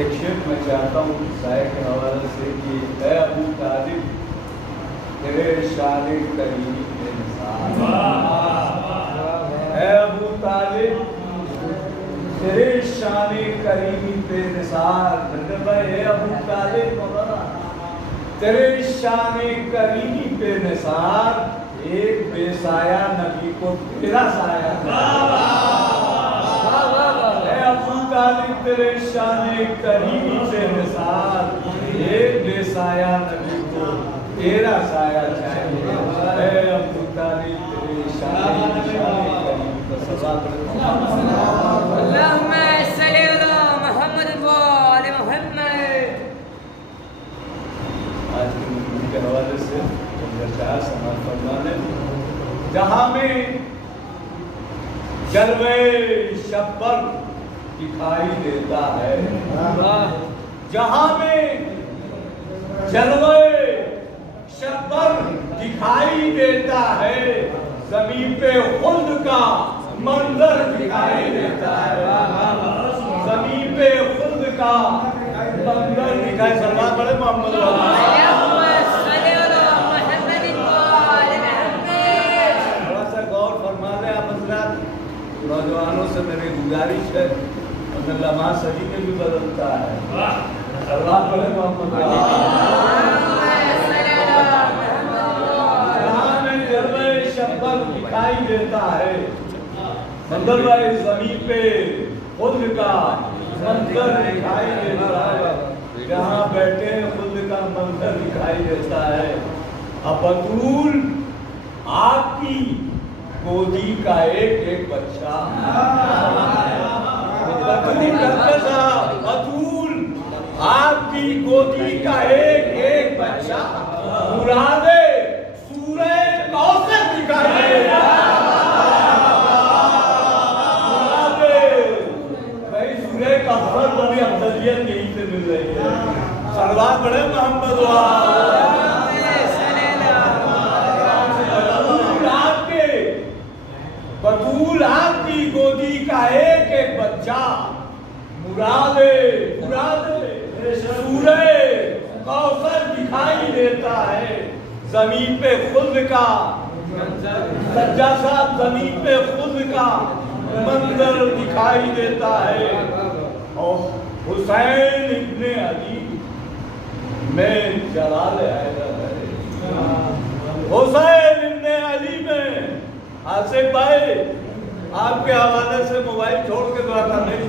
एक शेर मैं चाहता हूँ साय के हवाले से कि ऐ अबू तालिब तेरे शान करीम के निसार ऐ अबू तालिब तेरे शान करीमी पे निसार भाई है अबू तालिब तेरे शान करीमी पे निसार एक बेसाया नबी को तेरा साया है अबू तालिब तेरे शान करीमी पे निसार एक बेसाया नबी को तेरा साया चाहिए है अबू तालिब तेरे शान करीमी पे सलात अल्लाहुम्मा सल्ली अला मुहम्मद व आले मुहम्मद। आज के मुल्क के हवाले से चार समाज फरमाने जहां में जलवे शब्बर दिखाई देता है जहां में जलवे शब्बर दिखाई देता है ज़मीन पे खुद का मंजर दिखाई देता है ज़मीन पे खुद का मंजर दिखाई सलमान बड़े मोहम्मद थोड़ा सा गौर फरमा रहे आप हज़रात नौजवानों से मेरी गुजारिश है अगर लम्हा सदी में भी बदलता है सलमान बड़े मोहम्मद शब्द दिखाई देता है मंदिर भाई जमीन पे खुद का मंजर दिखाई देता है जहाँ बैठे खुद का मंजर दिखाई देता है अब बतूल आपकी गोदी का एक एक बच्चा बतूल आपकी गोदी का एक एक बच्चा मुरादे सूरज कौसर दिखाई देता है भाई सूरज कौसर बड़ी अफजलियत यहीं से मिल रही है सलवार बड़े मोहम्मद बतूल आपकी गोदी का एक एक बच्चा मुरादे सूरज कौसर दिखाई देता है जमीन पे खुद का सज्जा साहब जमीन पे खुद का मंजर दिखाई देता है और हुसैन इब्ने अली में जलाल हैदर है। हुसैन इब्ने अली में आसिफ भाई आपके हवाले से मोबाइल छोड़ के दुआ करने की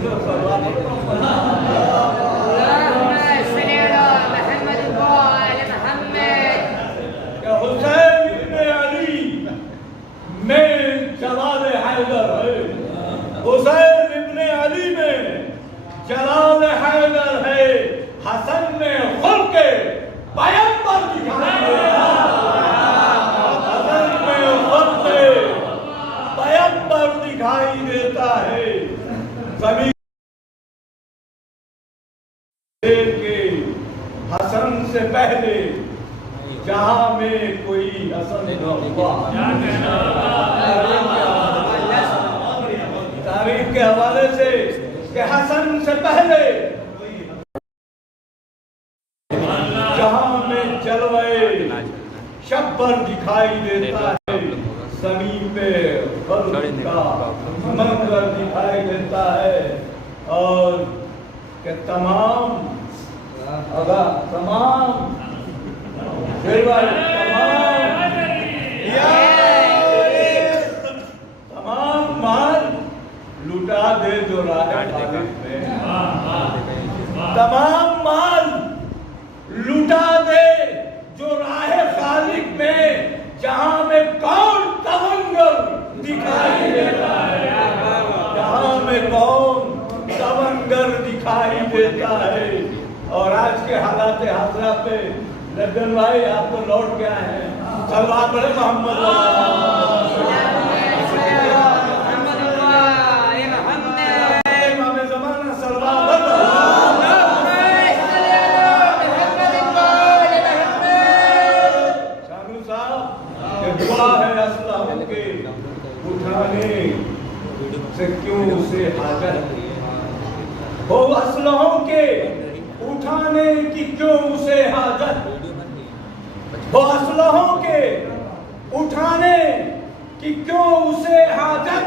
हुसैन इब्ने अली में जलाल हैदर है। हुसैन इब्ने अली में जलाल हैदर है। हसन में खुल के पैगंबर दिखाई देता है। हसन में खुल के पैगंबर दिखाई देता है। जमीन के हसन से पहले जहां में कोई हसन न हुआ। तारीख के हवाले से कि हसन से पहले जहां में जलवे शब्बर दिखाई देता है। जमीन पे खल्क का मंजर दिखाई देता है और कि तमाम माल लुटा दे जो राह खालिक में। तमाम माल लुटा दे जो राह खालिक में जहां में कौन तवंगर दिखाई देता है। जहां में कौन तवंगर दिखाई देता है। और आज के हालात हाजरा पे लड्डन भाई आप तो लौट के आए हैं। सलवार पढ़े मोहम्मद से क्यों उसे हाजत हो। असलहों के उठाने की क्यों उसे हाजत हो। असलहों के उठाने की क्यों उसे हाजत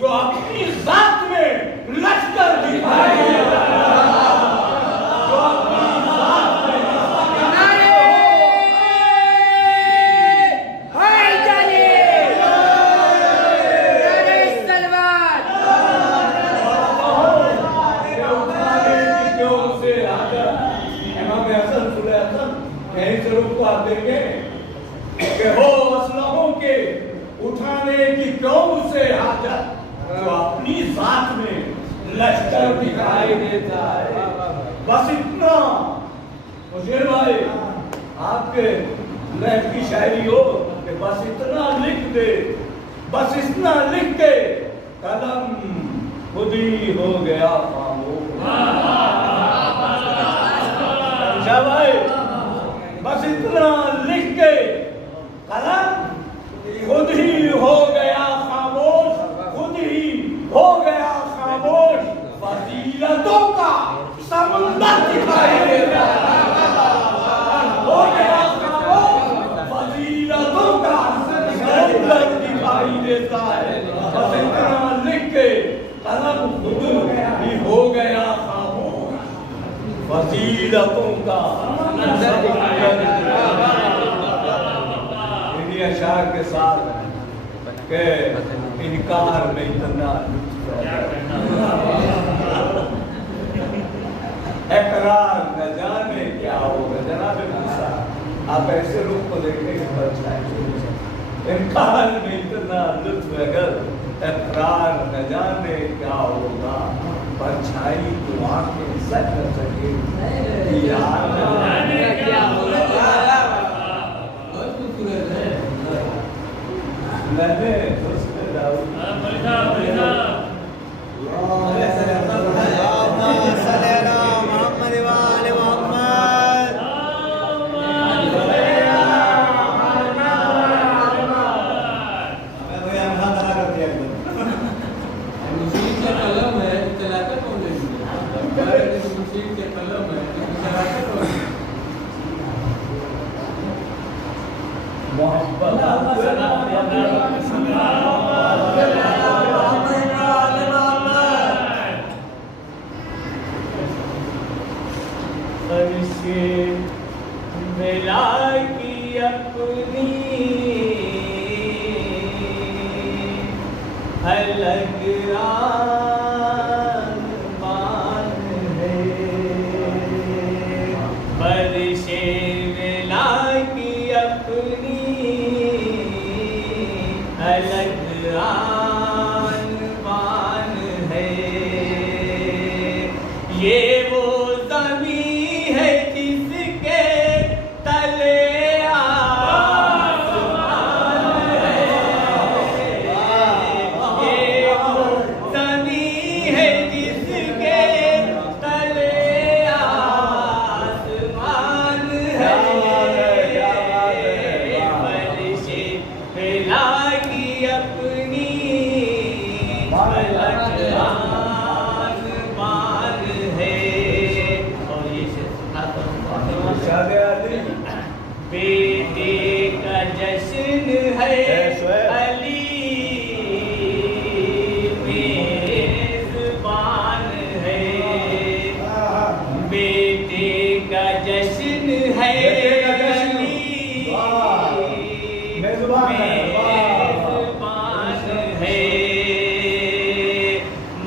जो अपनी जात में लश्कर दिखाई देता है। जो अपनी जात में देंगे कि हो असलहों के उठाने की क्यों उसे हाजत जो अपनी जात में लश्कर दिखाई देता है। बस इतना मुझे भाई आपके लहर की शायरी हो कि बस इतना लिख दे। बस इतना लिख के कलम खुद ही हो गया खामोश। भाई बस इतना लिख के कलम खुद ही हो गया खामोश। खुद ही हो गया खामोश। फजीलतों का समुंदर दिखाई देता है। हो गया खामोश। फजीलतों का समुंदर दिखाई देता है। बस इतना लिख के कलम खुद ही हो गया खामोश। फजीलतों का इन्हीं अशार के साथ के इनकार में इतना इकरार न जाने क्या होगा। जनाब मूसा आप ऐसे लोग को देखने की बच्चा है। इनकार में इतना लुत्फ अगर इकरार न जाने क्या होगा। परछाई तो आंखें सच न सके क्या मैंने अलग आसमान है, बरसे मिला की अपनी अलग आसमान है। ये वो ज़मीं है जिसके तले आसमान है। ये वो ज़मीं है जिसके तले आसमान है। फर्शे मिला की अपनी अलग आसमान है। और ये बेटे का जश्न है अली मेज़बान है। बेटे का जश्न है अली मेज़बान है।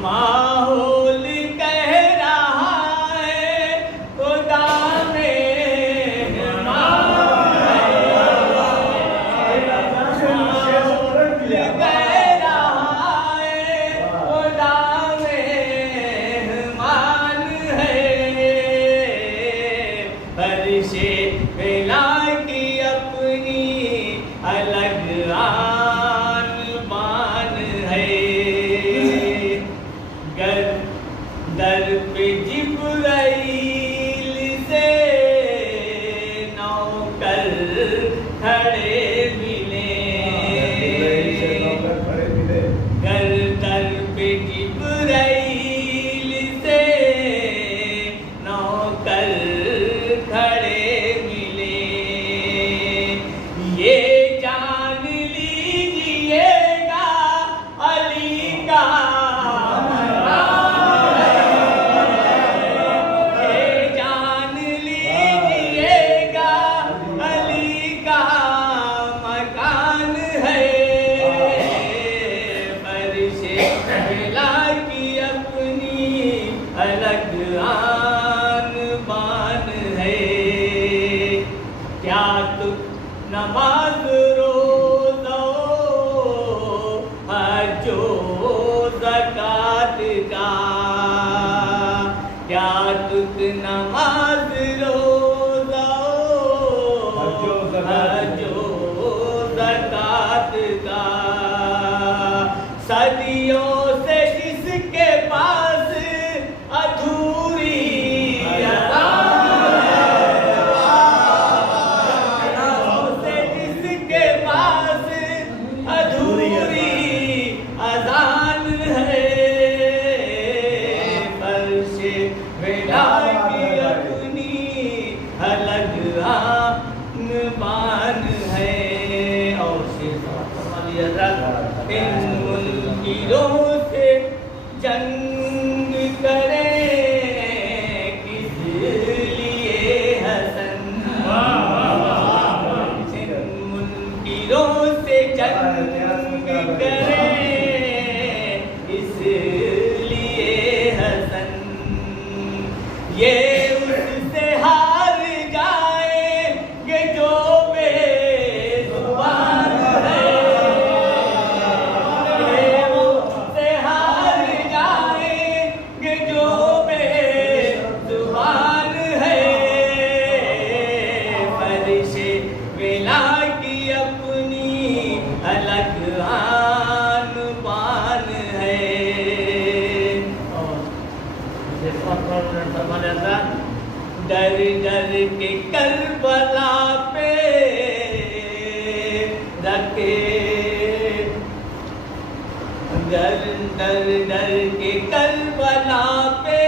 माहौल कह रहा है खुदा फर्शे मिला की अपनी अलग आसमान है। दर पे जिब्राइल से नौकर खड़े मिले। दर पे जिब्राइल से नौकर खड़े मिले। ये जान लीजिएगा अली का मकान है। ये जान लीजिएगा अली का मकान है। फर्शे मिला की अपनी अलग आसमान है। क्या तुम नमाज रोज़ो हजो ज़कात का, क्या तुम नमाज रोज़ो हजो ज़कात का। सदियों से जिसके पास अधूरी अज़ान है। फर्शे मिला की अपनी अलग आसमान है। और इन मुनकिरों से जंग करें किस लिए हसन। इन मुनकिरों से जंग करें इसलिए हसन। ये उससे हार जाएंगे जो बेज़ुबान है। ये उससे हार जाएंगे जो बेज़ुबान है। फर्शे मिला की अपनी अलग आसमान है। डर डर के करबला पे रखे, डर डर डर के करबला पे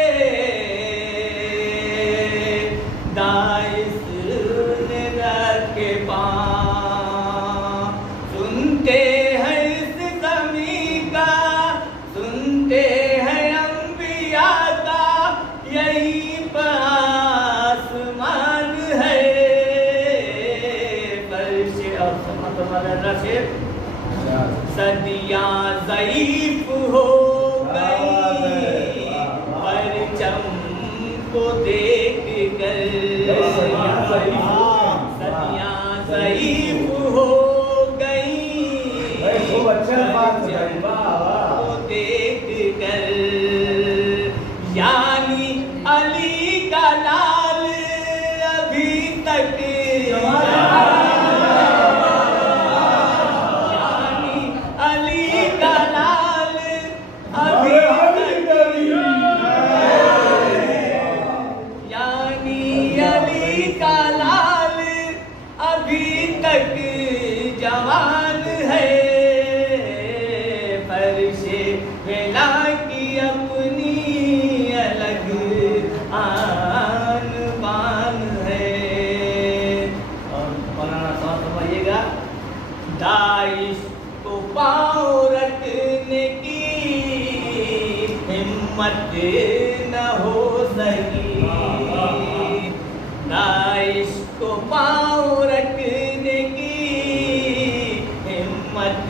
दाइस ने रखे पाँव। सुनते हैं इस ज़मीं का, सुनते हैं अंबिया का, यही आसमान है। फर्शे और सदियां ज़ईफ हो गई परचम को देख कर, सदियां ज़ईफ हो गई परचम को देख कर, यानी अली का लाल अभी तक जवान है, फर्शे वेला की अपनी अलग आन बान है। और मौलाना साहब समझिएगा, दाइश को पाँव रखने की हिम्मत न हो सकी, दाइश को पाँव रखने की हिम्मत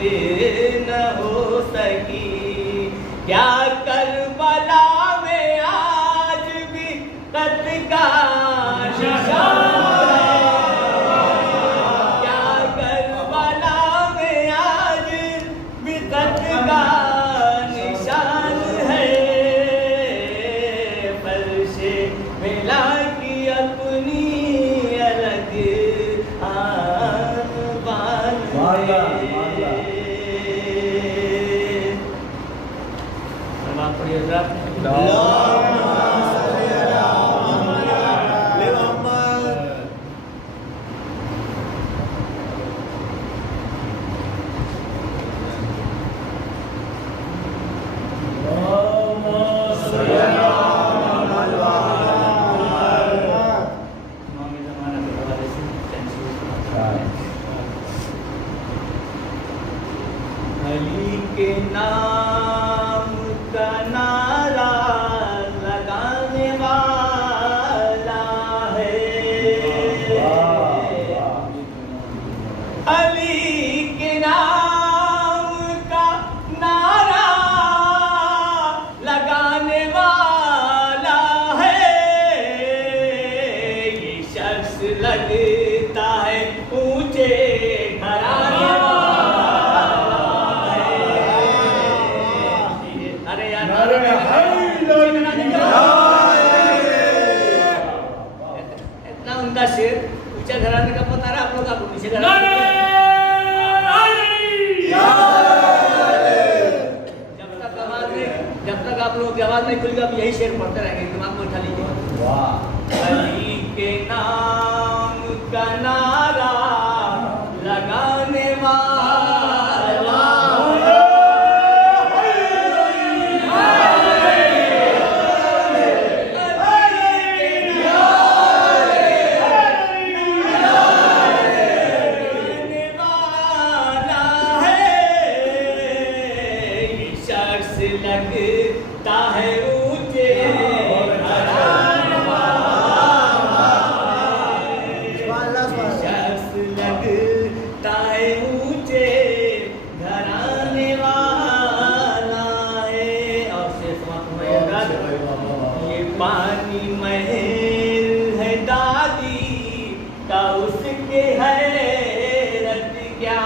न हो सकी। क्या करबला में आज भी कत्ल का निशान है, क्या करबला में आज भी कत्ल का निशान है, फर्शे वेला की अपनी अलग आन बान है। अली के नाम का नारा लगाने वाला है, अली के नाम का नारा लगाने वाला है, ये शख्स लगता है ऊंचे घराने इतना उनका शेर ऊंचा घराने का पता रहा, आप लोग आप नीचे घराने जब तक आप लोग की आवाज नहीं खुलेगी आप यही शेर पढ़ते रहेंगे, दिमाग में उठा लीजिए। अली के नाम का नारा लगाने वाला लगता है ऊंचे घराने वाला, शख्स लगता है ऊंचे घराने वाला है। और शेर समाप्त होगा, ये पानी महल है दादी का उसके हैरत क्या,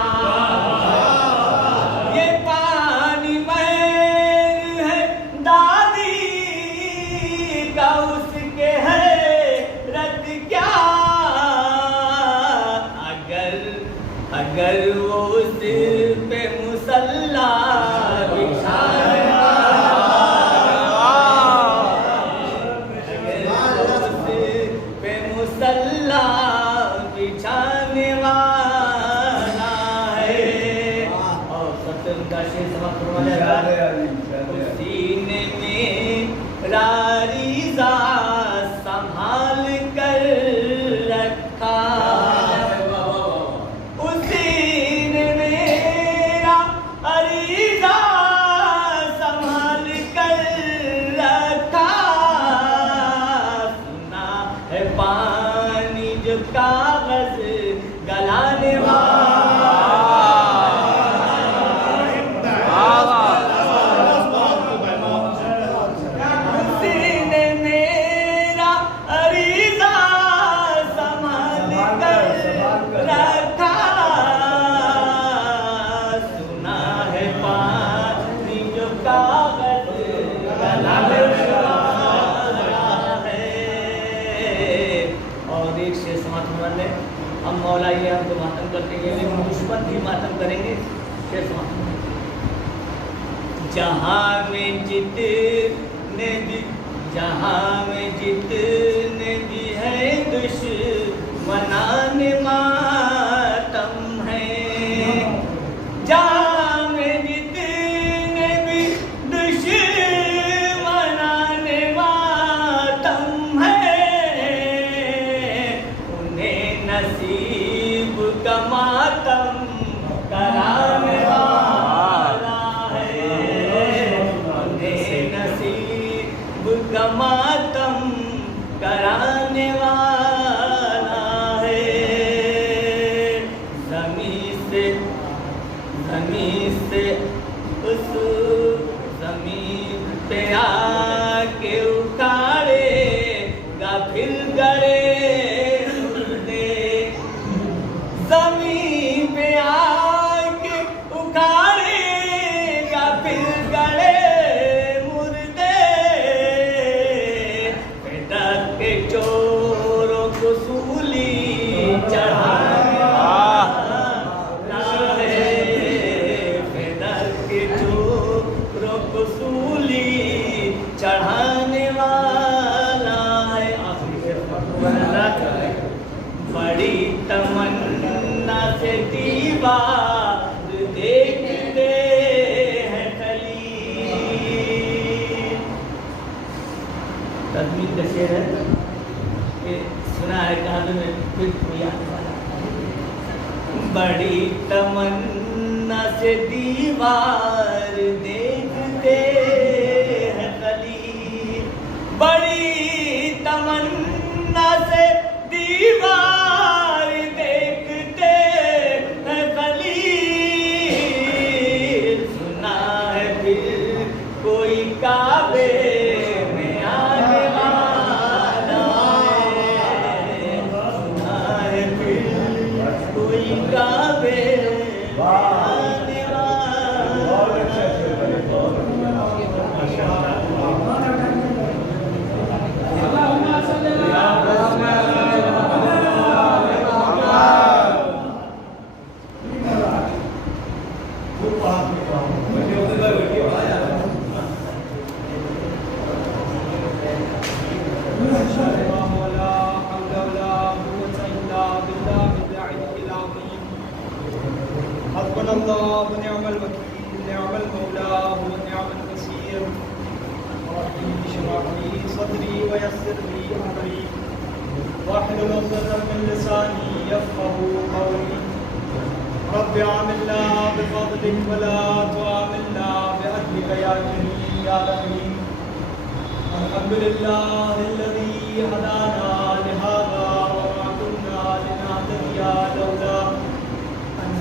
ये पानी का उसके हैरत क्या, अगर वो सिर पे मुसल्ला बिछाए, अगर वो सिर पे मुसल्ला बिछाने वाला है। और सत्तर का शेर समाप्त करवाया जाएगा, सीने में रारीज़ा संभाल कर रखा, उसी ने मेरा अरीज़ा संभाल कर रखा, सुना है पानी जो कागज गलाने वाला, करेंगे, लेकिन दुश्मन भी मातम करेंगे। कैसे? जहाँ में जितने भी है दुश्मनान मातम है, जहाँ में जितने भी दुश्मनान मातम है, उन्हें नसीब का मातम कराने वाला है, उन्हें नसीब का मातम कराने वाला है। ज़मीन से उस ज़मीन पे आके उखाड़ेगा फिर गड़े मुर्दे, ज़मीन पे आके उखाड़ेगा फिर गड़े मुर्दे, डर के चोरों को सूली चढ़ाने वाला है, डर के चोरों को सूली चढ़ाने वाला है। बड़ी तमन्ना से दीवार देखते हैं खलील। तस्मीर का शेर है, ये सुना है कहानी में, फिर कोई आने वाला। बड़ी तमन्ना से दीवार देखते हैं खलील, बड़ी तमन्ना से दीवार देखते हैं खलील। सुना है फिर कोई काबे में आने वाला है, सुना है फिर कोई काबे में आने वाला हस्बुनल्लाह व निअमल वकील, निअमल मौला व निअमल नसीर। रब्बी इश्रह ली सदरी व यस्सिर ली अमरी वाहलुल उक़दतम मिन लिसानी यफ़क़हू क़ौली। रब्बि आमिलना बिफ़ज़लिक व ला तुआमिलना बिअदलिक या करीम या रहीम। अल्हम्दुलिल्लाहिल्लज़ी हदाना लिहाज़ा व मा कुन्ना लिनहतदिया लौला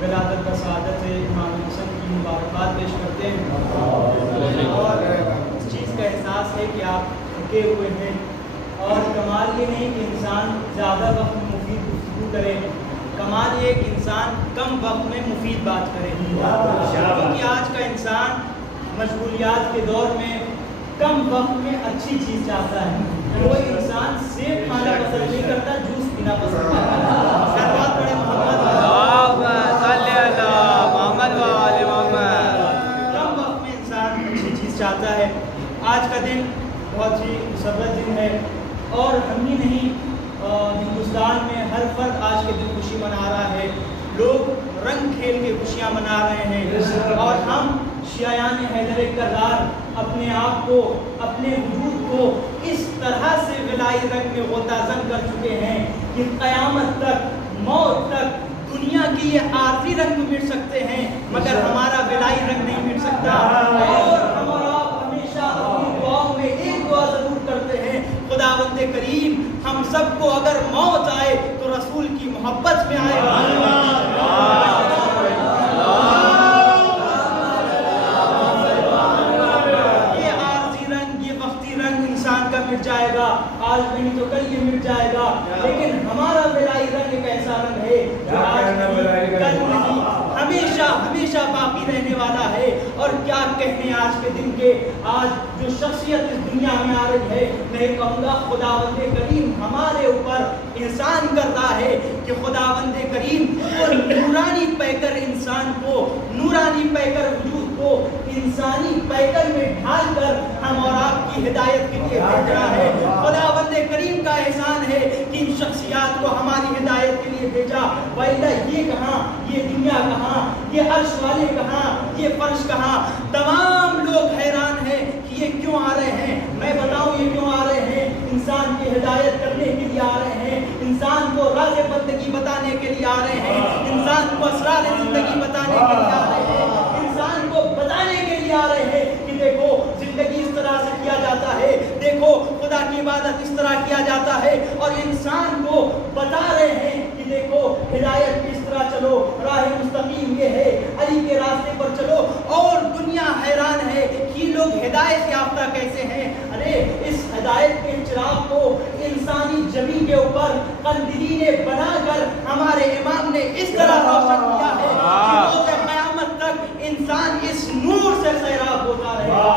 विलादत व सआदत इमाम हुसैन की मुबारकबाद पेश करते हैं और इस चीज़ का एहसास है कि आप थके हुए हैं और कमाल ये नहीं कि इंसान ज़्यादा वक्त में मुफीद गुफ्तगू करे, कमाल ये कि इंसान कम वक्त में मुफीद बात करे। क्योंकि आज का इंसान मशगूलियात के दौर में कम वक्त में अच्छी चीज़ चाहता है। कोई इंसान सेब खाना पसंद नहीं करता, जूस पीना पसंद करता है। कम वक्त में इंसान अच्छी चीज़ चाहता है। आज का दिन बहुत ही मुसर्रत दिन है और हम ही नहीं हिंदुस्तान में हर फर्द आज के दिन खुशी मना रहा है, लोग रंग खेल के खुशियाँ मना रहे हैं और हम शियायान हैदर करदार अपने आप को, अपने वजूद को इस तरह से विलाई रंग में गोताज़न कर चुके हैं कि क़यामत तक, मौत तक दुनिया की ये आखिरी रंग मिट सकते हैं मगर हमारा विलाई रंग नहीं मिट सकता। और हमारा हमेशा अपनी दुआओं में एक दुआ जरूर करते हैं, खुदावंद करीम हम सबको अगर मौत आए तो रसूल की मोहब्बत में आए। ये आरज़ी रंग, ये वक्ती रंग इंसान का मिट जाएगा, आज नहीं तो कल ये मिट जाएगा, लेकिन हमारा विलाई रंग एक ऐसा रंग है जो आज नहीं, कल नहीं, हमेशा हमेशा बाकी रहने वाला है। और क्या कहने आज के दिन के, आज जो शख्सियत इस दुनिया में आ रही है, मैं कहूँगा खुदावंद करीम हमारे ऊपर एहसान कर रहा है कि खुदावंद करीम वो नूरानी पैकर इंसान को, नूरानी पैकर वजूद को इंसानी पैकर में ढाल कर हम और आपकी हिदायत के लिए भेज रहा है। खुदावंद करीम का एहसान है कि इन शख्सियात को हमारी हिदायत के लिए भेजा। वैदा ये कहाँ, ये दुनिया कहाँ, ये अर्श वाले कहाँ, ये फर्श कहाँ, तमाम लोग हैरान हैं कि ये क्यों आ रहे हैं। मैं बताऊं ये क्यों आ रहे हैं, इंसान की हिदायत करने के लिए आ रहे हैं, इंसान को राज़ बंदगी बताने के लिए आ रहे हैं, इंसान को असरार जिंदगी बताने के लिए आ रहे हैं, इंसान को बताने के लिए आ रहे हैं कि देखो जिंदगी इस तरह से किया जाता है, देखो खुदा की इबादत इस तरह किया जाता है। और इंसान को बता रहे हैं कि देखो हिदायत किस तरह चलो, राह मुस्तकीम ये है, अली के रास्ते पर चलो। और दुनिया हैरान है कि लोग हिदायत याफ्ता कैसे हैं। अरे इस हिदायत के चिराग को इंसानी जमी के ऊपर कंदीली ने बनाकर हमारे इमाम ने इस तरह रोशन किया है कि रोज़े क़यामत तक इंसान इस नूर से सैराब होता रहेगा।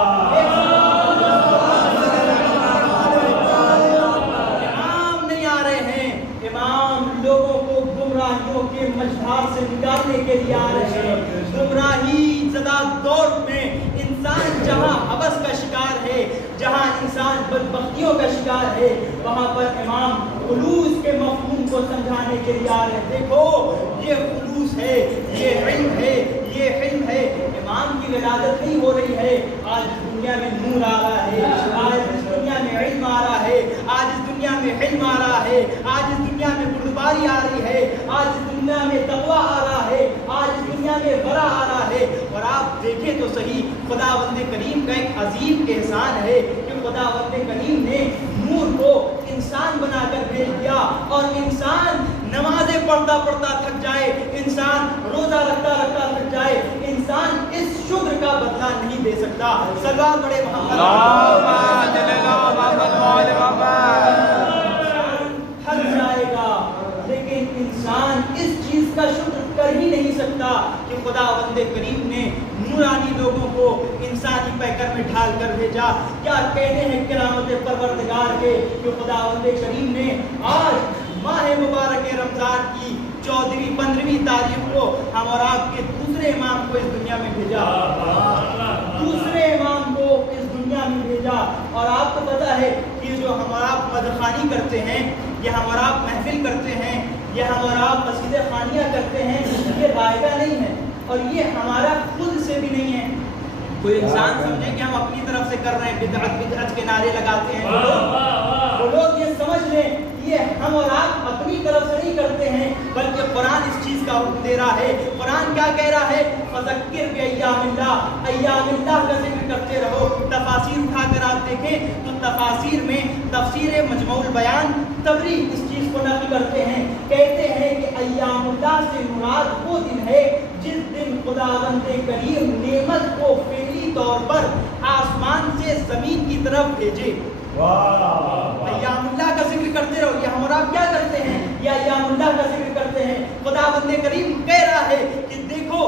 इमाम नहीं आ रहे हैं, इमाम लोगों को गुमराहियों के मझधार से निकालने के लिए आ रहे हैं। गुमराही ज़दा दौर में इंसान जहाँ हवस का शिकार है, जहाँ इंसान बदबख्तियों का शिकार है, वहाँ पर इमाम खुलूस के मफ़हूम को समझाने के लिए आ रहे हैं। देखो ये खुलूस है, ये इल्म है, ये इल्म है। इमाम की विलादत नहीं हो रही है, आज दुनिया में नूर आ रहा है, आज इस दुनिया में इल्म आ रहा है, आज इस दुनिया में इल्म आ रहा है, आज इस दुनिया में गुरबारी आ रही है, आज इस दुनिया में तक़वा आ रहा है, आज इस दुनिया में बरा आ रहा है। और आप देखें तो सही, खुदावंद करीम का एक अजीम एहसान है कि खुदावंद करीम ने नूर को इंसान बनाकर भेज दिया। और इंसान नमाजें पढ़ता पढ़ता थक जाए, इंसान रोजा रखता रखता थक जाए, इंसान इस शुक्र का बदला नहीं दे सकता। सलवार बड़े थक जाएगा, लेकिन इंसान इस चीज का शुक्र कर ही नहीं सकता कि खुदावंद करीम ने नूरानी लोगों को इंसानी पैकर में ढाल कर भेजा। क्या कहने हैं किरामत परवरदिगार के कि खुदावंद करीम ने आज माह मुबारक रमजान की 14वीं 15वीं तारीख को हम और आपके दूसरे इमाम को इस दुनिया में भेजा, दूसरे इमाम को इस दुनिया में भेजा। और आपको पता है कि जो हम और आप मदखानी करते हैं, ये हम और आप महफिल करते हैं, ये हम और आप मस्जिद खानिया करते हैं, ये रायगा नहीं है और ये हमारा खुद से भी नहीं है। कोई इंसान समझे कि हम अपनी तरफ से कर रहे हैं, बिदअत बिदअत के नारे लगाते हैं, वो लोग ये समझ लें ये हम और आप अपनी तरफ से नहीं करते हैं, बल्कि कुरान इस चीज़ का हुक्म दे रहा है। कुरान क्या कह रहा है, फज़क्किर बिअय्यामिल्लाह, अय्यामिल्लाह का जिक्र करते रहो। तफासीर उठाकर आप देखें तो तफासीर में तफसीर मजमूल बयान तबरी इस चीज़ को नक़ल करते हैं, कहते हैं कि अय्यामुल्लाह से मुराद वो दिन है जिस दिन खुदावंद करीम नेमत को फेली तौर पर आसमान से ज़मीन की तरफ भेजे। अय्यामुल्लाह का जिक्र करते रहो। ये हम और आप क्या करते हैं, या अय्यामुल्लाह का जिक्र करते हैं। खुदावंद करीम कह रहा है कि देखो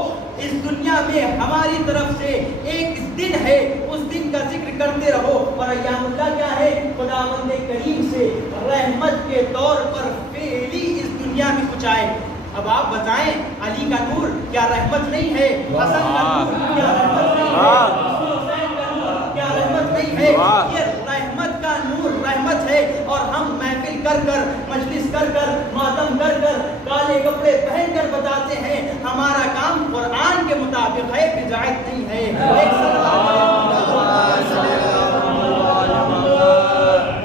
इस दुनिया में हमारी तरफ से एक दिन है, उस दिन का जिक्र करते रहो। और अय्यामुल्लाह क्या है, खुदावंद करीम से रहमत के तौर पर फेली इस दुनिया में कुछ आए। अब आप बताएं, अली का नूर क्या रहमत नहीं है? हसन का नूर क्या रहमत नहीं है? हुसैन का नूर क्या रहमत नहीं है? ये रहमत का नूर रहमत है। और हम महफिल कर कर, मजलिस कर कर, मातम कर कर, काले कपड़े पहन कर बताते हैं हमारा काम कुरान के मुताबिक है, बिदअत नहीं है।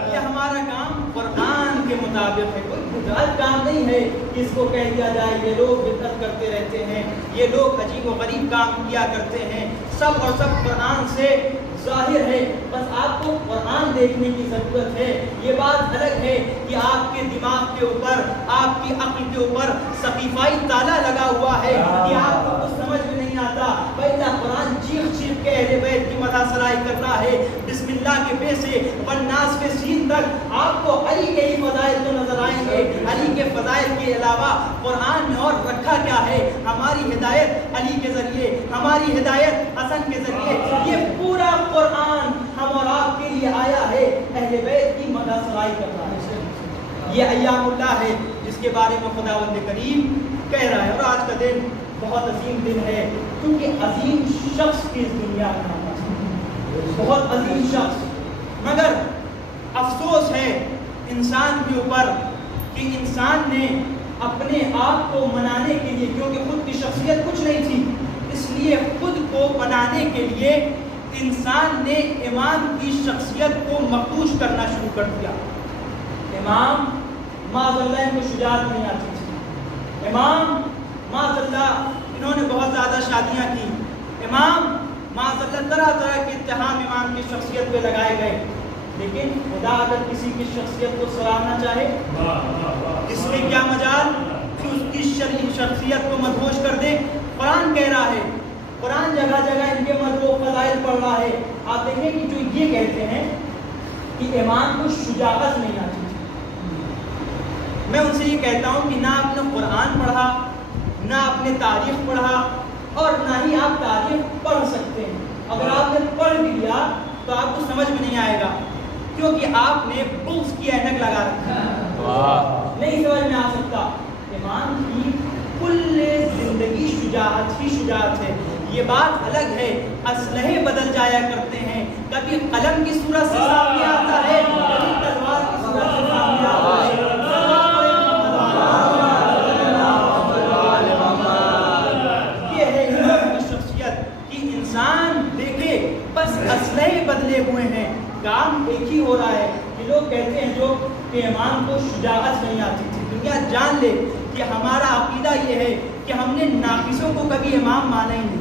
ये हमारा काम कुरान के मुताबिक है, कोई बिदअत काम नहीं है। इसको कह दिया जाए ये लोग बिदअत करते रहते हैं, ये लोग अजीब व गरीब काम किया करते हैं, सब और सब कुरान से जाहिर है। बस आपको कुरान देखने की जरूरत है। ये बात अलग है कि आपके दिमाग के ऊपर, आपकी अक्ल के ऊपर सकीफाई ताला लगा हुआ है कि आपको कुछ समझ में नहीं आता। पहला कुरान चीख चीख के अहले बैत की मदासराई कर रहा है, बिस्मिल्लाह के पे से वन्नास के सीन तक आपको अली के ही फजाइल तो नजर आएंगे। अली के फजाइल के अलावा कुरान में और रखा क्या है? हमारी हिदायत अली के जरिए, हमारी हिदायत हसन के जरिए, ये पूरा कुरान हम और आपके लिए आया है, अहले बैत की मदासराई कर रहा है। ये अय्यामुल्लाह है जिसके बारे में खुदावंद करीम कह रहा है। और आज का दिन बहुत अजीम दिन है, क्योंकि अजीम शख्स की इस दुनिया में आना है, बहुत अजीम शख्स। मगर अफसोस है इंसान के ऊपर कि इंसान ने अपने आप को मनाने के लिए, क्योंकि खुद की शख्सियत कुछ नहीं थी, इसलिए खुद को बनाने के लिए इंसान ने इमाम की शख्सियत को मकबूज करना शुरू कर दिया। इमाम माज़अल्लाह इनको शुजाअत नहीं आती थी। इमाम माज़अल्लाह इन्होंने बहुत ज़्यादा शादियाँ की। इमाम माज़अल्लाह तरह तरह के इत्तेहाम इमाम की शख्सियत पे लगाए गए। लेकिन खुदा अगर किसी की शख्सियत को सराहना चाहे, इसमें क्या मजाल कि उसकी शख्सियत को मदहोश कर दे। कुरान कह रहा है, कुरान जगह जगह इनके मदहो फज़ाइल पढ़ रहा है। आप देखें कि जो ये कहते हैं कि इमाम को शुजाअत नहीं आती थी, मैं उनसे ये कहता हूँ कि ना आपने कुरान पढ़ा, ना आपने तारीख पढ़ा, और ना ही आप तारीख पढ़ सकते हैं। अगर आपने पढ़ भी लिया तो आपको समझ में नहीं आएगा, क्योंकि आपने बुक्स की ऐनक लगा रखी है, नहीं समझ में आ सकता। इमाम की कुल्ले जिंदगी शुजाअत ही शुजाअत है। ये बात अलग है, असलहे बदल जाया करते हैं, कभी कलम की सूरत से सामने आता है, कभी तलवार की सूरत से सामने आता है। ये है इमाम की शख्सियत कि इंसान देखे बस असलहे बदले हुए हैं, काम एक ही हो रहा है। कि लोग कहते हैं जो कि इमाम को शुजाअत नहीं आती थी, दुनिया जान ले कि हमारा अकीदा ये है कि हमने नाकिसों को कभी इमाम माना ही नहीं,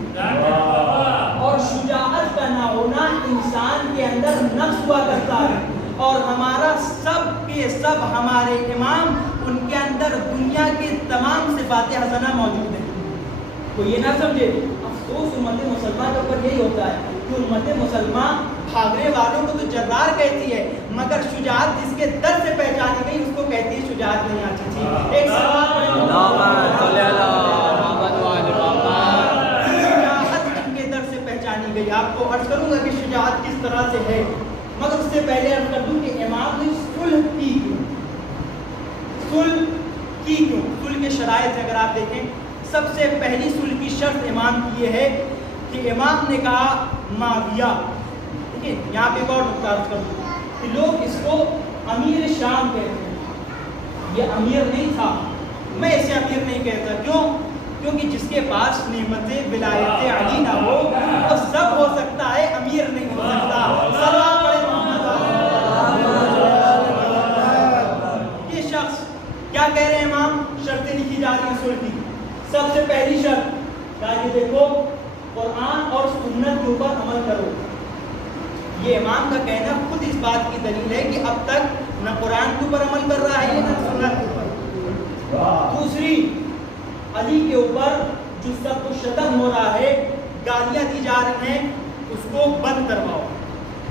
और शुजाअत का ना होना इंसान के अंदर नफ्स हुआ करता है। और हमारा सब के सब हमारे इमाम, उनके अंदर दुनिया के तमाम सिफात हसना मौजूद है। तो ये ना समझे, अफसोस उम्मत मुसलमान के ऊपर यही होता है कि उम्मत मुसलमान भागने वालों को तो जर्रार कहती है, मगर शुजाअत जिसके दर से पहचानी गई उसको कहती है शुजाअत नहीं आती थी। एक शुजाअत जिनके दर से पहचानी गई। आपको अर्ज करूंगा कि शुजाअत किस तरह से है, मगर उससे पहले अर्ज कर दूं कि इमाम ने सुलह की क्यों। सुलह की क्यों? सुलह के शराइत अगर आप देखें, सबसे पहली सुलह की शर्त इमाम की ये है कि इमाम ने कहा माविया। ठीक है, यहाँ पे एक और नुकता अर्ज कर दूं कि लोग इसको अमीर शाम कहते हैं। ये अमीर नहीं था, मैं इसे अमीर नहीं कहता। क्यों? क्योंकि जिसके पास नेमतें विलायत अली ना हो वो सब हो सकता है, अमीर नहीं हो सकता। सलाम पढ़े मोहम्मद। ये शख्स क्या कह रहे हैं इमाम? शर्तें लिखी जा रही हैं सुलह की। सबसे पहली शर्त कि देखो कुरान और सुन्नत के ऊपर अमल करो। ये इमाम का कहना खुद इस बात की दलील है कि अब तक न कुरान के ऊपर अमल कर रहा है न सुन्नत के ऊपर। दूसरी, अली के ऊपर जो सब कुछ शतम हो रहा है, गालियां दी जा रही हैं, उसको बंद करवाओ।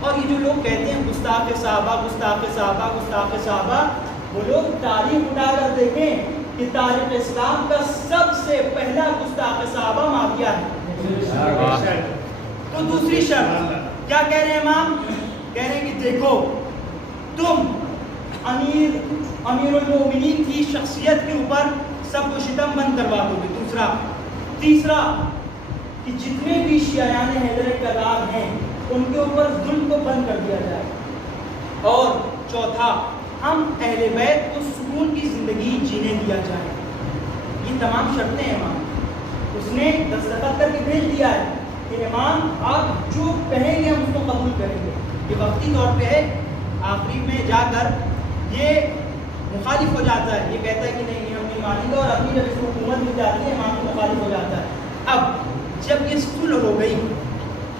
और ये जो लोग कहते हैं गुस्ताख साहबा, गुस्ताख साहबा, गुस्ताख साहबा, वो लोग तारीख उठाकर देखें कि तारीख इस्लाम का सबसे पहला गुस्ताख साहबा माविया है। तो दूसरी शर्त क्या कह रहे हैं इमाम? कह रहे हैं कि देखो तुम अमीरुल मोमिनीन की शख्सियत के ऊपर सब कुछ शितम बंद करवा दोगे। तीसरा कि जितने भी शियायान हैदर करार हैं उनके ऊपर जुल्म को बंद कर दिया जाए। और चौथा हम अहले बैत को सुकून की ज़िंदगी जीने दिया जाए। ये तमाम शर्तें हैं इमाम। उसने दस्तखत करके भेज दिया है कि इमाम आप जो कहेंगे हम उसको कबूल करेंगे। ये वक्ती तौर पे है, आखिरी में जाकर ये मुखालिफ हो जाता है, ये कहता है कि नहीं हम नहीं मानेंगे, और अपनी जब इसको हुकूमत मिल जाती है इमाम को मुखालिफ हो जाता है। अब जब ये सुलह हो गई,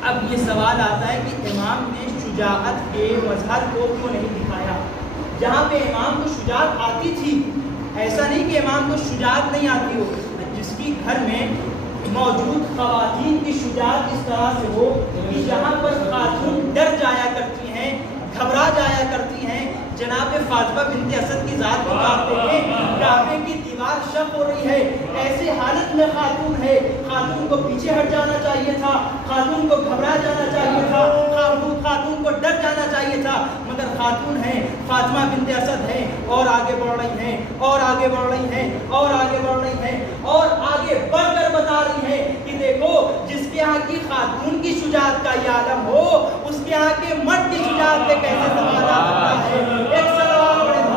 अब ये सवाल आता है कि इमाम ने शुजाअत के मजहर को क्यों नहीं दिखाया। जहाँ पे इमाम को शुजाअत आती थी, ऐसा नहीं कि इमाम को शुजाअत नहीं आती हो, जिसकी घर में मौजूद खवातीन की शुजाअत इस तरह से हो कि जहाँ पर खातून डर जाया करती हैं, घबरा जाया करती हैं, जनाब फातिमा बिन्ते असद की जात को कांपते हैं, काबे की दीवार शक हो रही है, ऐसे हालत में खातून है, खातून को पीछे हट जाना चाहिए था, खातून को घबरा जाना चाहिए था, खातून को डर जाना चाहिए था, मगर खातून है, फातिमा बिन्ते असद है, और आगे बढ़ रही हैं, और आगे बढ़ रही हैं, और आगे बढ़ रही हैं, और आगे बढ़कर बता रही हैं कि देखो जिसके यहाँ की खातून की शुजाअत का ये आलम हो, उसके यहाँ के मर्द की शुजाअत पे कैसे सवाल आ सकता है। एक सवाल बड़े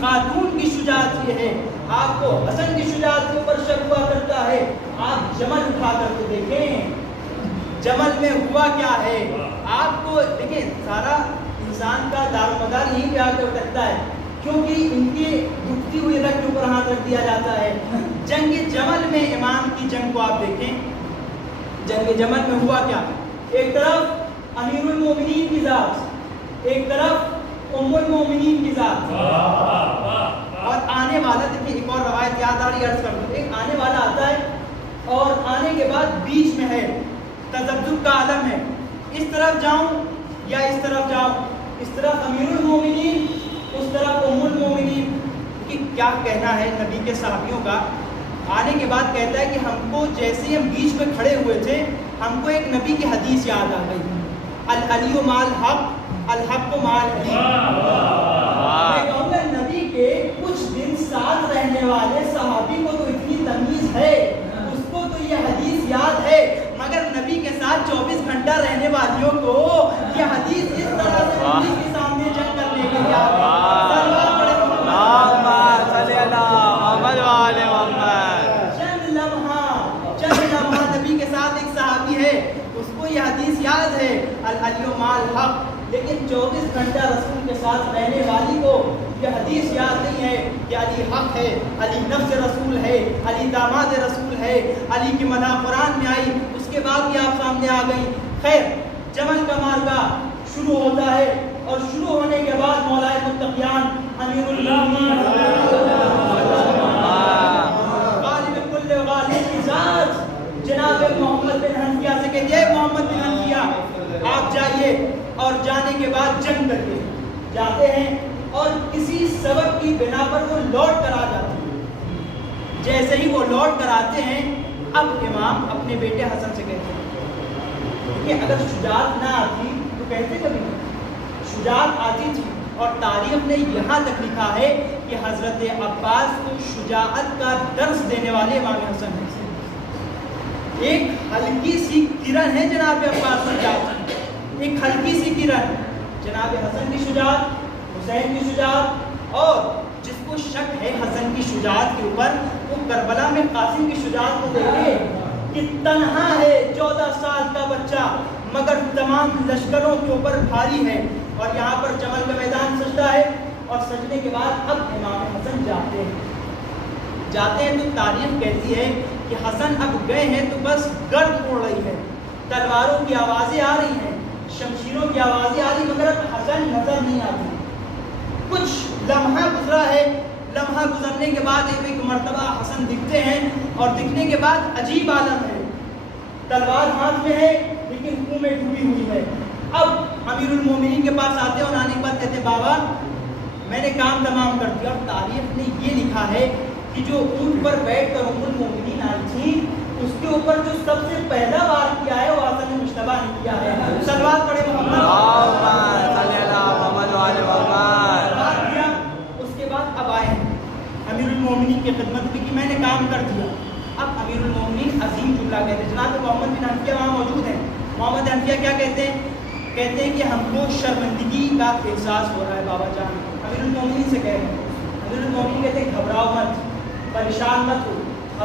खातून की शुजाअत ये है। आपको हसन की शुजाअत के ऊपर शक हुआ करता है, आप जमल उठा करके देखें, जमल में हुआ क्या है। आपको देखिए सारा इंसान का दारोमदार यहीं पे आकर अटकता है, क्योंकि इनके दुखती हुई रग के ऊपर हाथ रख दिया जाता है। जंग जमल में इमाम की जंग को आप देखें, जंग जमल में हुआ क्या। एक तरफ अमीरुल मोमिनीन की जात, एक तरफ उम्मुल मोमिनीन की जात, और आने वाला देखिए एक और रवायत याद आ रही है, अर्ज कर दूं, एक आने वाला आता है और आने के बाद बीच में है तज़ब्ज़ुब का आलम है, इस तरफ जाऊं या इस तरफ जाऊं, इस तरफ अमीरुल मोमिनीन, उस तरफ उम्मुल मोमिनीन। कि क्या कहना है नबी के सहाबियों का। आने के बाद कहता है कि हमको जैसे ही हम बीच में खड़े हुए थे, हमको एक नबी की हदीस याद आ गई, अल अली माल हक, अल हक माल अली। मैं कहूँगा नबी के कुछ दिन साथ रहने वाले सहाबी को तो इतनी तमीज है, उसको तो ये हदीस याद है, मगर नबी के साथ 24 घंटा रहने वालियों को ये हदीस इस तरह से नबी के सामने जंग करने के लिए चंद लम्हा नबी के साथ एक सहाबी है, उसको ये हदीस याद है, अल अली माल हक, लेकिन 24 घंटा रसूल के साथ रहने वाली को ये हदीस याद नहीं है कि अली हक है, अली नफ्स रसूल है, अली दामाद रसूल है, अली की मदह कुरान में आई, उसके बाद भी आप सामने आ गई। खैर जमल का मार्का शुरू होता है, और शुरू होने के बाद मौलाए मुत्तकियान अमीरुल गालिब कुल्ले गालिब की जात जनाब मोहम्मद बिन हनफिया से कहते हैं, मोहम्मद बिन हनफिया आप जाइए, और जाने के बाद जंग करके जाते हैं, और किसी सबब की बिना पर वो लौट कर आ जाते हैं। जैसे ही वो लौट कर आते हैं, अब इमाम अपने बेटे हसन से कहते हैं कि अगर शुजाअत ना आती तो कहते कभी नहीं, शुजाअत आती थी। और तारीख ने यहाँ तक लिखा है कि हजरत अब्बास को शुजाअत का दर्स देने वाले इमाम हसन है। एक हल्की सी किरण है जनाब अब्बास की शुजाअत, एक हल्की सी किरण, जनाब हसन की शुजाअत, हुसैन की शुजाअत, और जिसको शक है हसन की शुजाअत के ऊपर, वो करबला में कासिम की शुजाअत को देखे कि तन्हा है 14 साल का बच्चा, मगर तमाम लश्करों के ऊपर भारी है, और यहाँ पर जमल का मैदान सजदा है, और सजने के बाद अब इमाम हसन जाते हैं तो तारीख कहती है कि हसन अब गए हैं तो बस गर्द उड़ रही है, तलवारों की आवाज़ें आ रही हैं, शमशीरों की आवाज़ें आ रही, मगर अब हसन नजर नहीं आती। कुछ लम्हा गुजरा है, लम्हा गुजरने के बाद एक मर्तबा हसन दिखते हैं, और दिखने के बाद अजीब आलम है, तलवार हाथ में है लेकिन मुंह में डूबी हुई है। अब अमीरुल मोमिनीन के पास आते हैं, और आने के बाद कहते हैं बाबा मैंने काम तमाम कर दिया। और तारीख ने ये लिखा है कि जो ऊंट पर बैठकर उम्मुल मोमिनीन आई थी, उसके ऊपर जो सबसे पहला वार किया है वो हसन मुश्तबा ने किया है। सलवात पढ़े मोहम्मद। उसके बाद अब आए अमीरुल खिदमत भी की, मैंने काम कर दिया। अब अमीरुल मोमिनीन अजीम जुमला कहते हैं। जनाब मोहम्मद बिन हनफिया वहाँ मौजूद हैं। मोहम्मद हनफिया क्या कहते हैं? कहते हैं कि हमको शर्मिंदगी का एहसास हो रहा है बाबा जान। अमीरुल मोमिनीन से कह रहे हैं। अमीरुल मोमिनीन कहते हैं घबराओ मत, परेशान मत हो,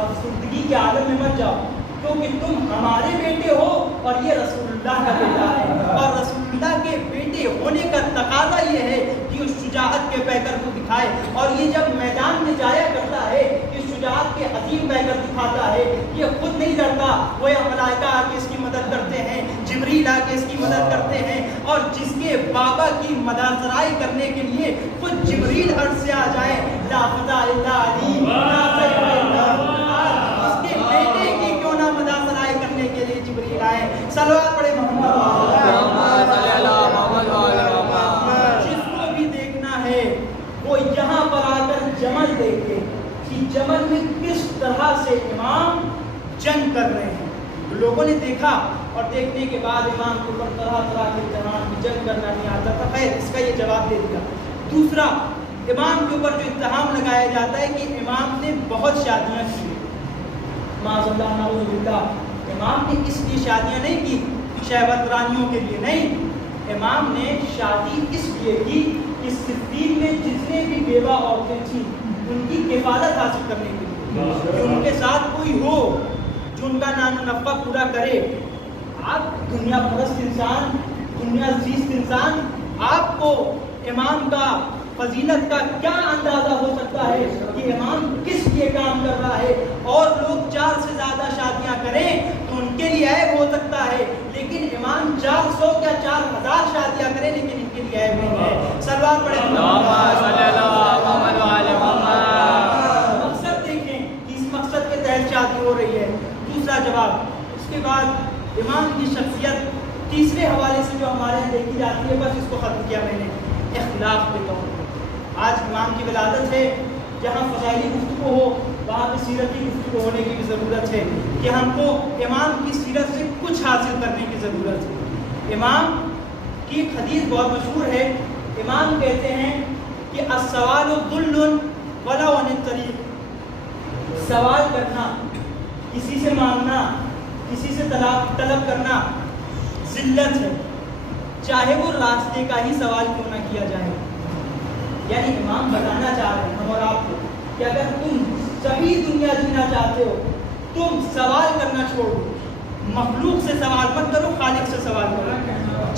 अफसुर्दगी के आलम में मत जाओ, क्योंकि तुम हमारे बेटे हो और ये रसूलुल्लाह का बेटा है। और रसूलुल्लाह के बेटे होने का तकाजा ये है कि उस शुजाअत के पैकर को दिखाए। और ये जब मैदान में जाया करता है, ये शुजाअत के अजीम पैकर दिखाता है, ये खुद नहीं डरता, वो या मलाइका आके इसकी मदद करते हैं, जिब्रील आके इसकी मदद करते हैं। और जिसके बाबा की मदासराई करने के लिए खुद जिब्रील अर्श से आ जाए, ला फज़ा इल्ला अली, ला ज़ैफ़ इल्ला उसके बेटे की क्यों ना मदासराई करने के लिए जिब्रील आए। सलवात पढ़े जिसको भी देखना है वो यहाँ पर आकर जमल देखे कि जमल में किस तरह से इमाम जंग कर रहे हैं। लोगों ने देखा और देखने के बाद इमाम के ऊपर तरह तरह के इम्तिहान की जंग करना नहीं आता था। खैर इसका ये जवाब दे दिया। दूसरा, इमाम के ऊपर जो इत्तहाम लगाया जाता है कि इमाम ने बहुत शादियाँ की। माज़अल्लाह नाउज़ुबिल्लाह, इमाम ने इसलिए शादियाँ नहीं की शहवत रानियों के लिए, नहीं, इमाम ने शादी इसलिए की कि सिद्दीक़ में जितने भी बेवा औरतें थीं उनकी किफ़ालत हासिल करने के लिए, कि उनके साथ कोई हो जो उनका नानो नफ़ा पूरा करे। आप दुनिया परस्त इंसान, दुनिया जीस्त इंसान, आपको इमाम का फजीलत का क्या अंदाजा हो सकता है कि इमाम किस लिए काम कर रहा है। और लोग 4 से ज़्यादा शादियां करें तो उनके लिए ऐब हो सकता है, लेकिन इमाम 400 या 4000 शादियां करें लेकिन इनके लिए ऐब नहीं है। सलवात पढ़े। मकसद देखें कि इस मकसद के तहत शादी हो रही है। दूसरा जवाब, उसके बाद इमाम की शख्सियत तीसरे हवाले से जो हमारे यहाँ देखी जाती है, बस इसको ख़त्म किया मैंने, इख्लाक़ पे तौर। आज इमाम की विलादत है, जहाँ फ़ज़ाइली गुफ्तगू हो वहाँ पे सीरती गुफ्तगू होने की भी ज़रूरत है कि हमको इमाम की सीरत से कुछ हासिल करने की ज़रूरत है। इमाम की एक हदीस बहुत मशहूर है। इमाम कहते हैं कि अस्सवालु दुल्लुन वला अनित तरीक़, सवाल करना, किसी से मांगना, किसी से तलब करना ज़िल्लत है, चाहे वो रास्ते का ही सवाल क्यों ना किया जाए। यानी इमाम बताना चाह रहे हैं हम और आपको कि अगर तुम सभी दुनिया जीना चाहते हो, तुम सवाल करना छोड़ दो, मखलूक से सवाल मत करो, खालिक से सवाल करो।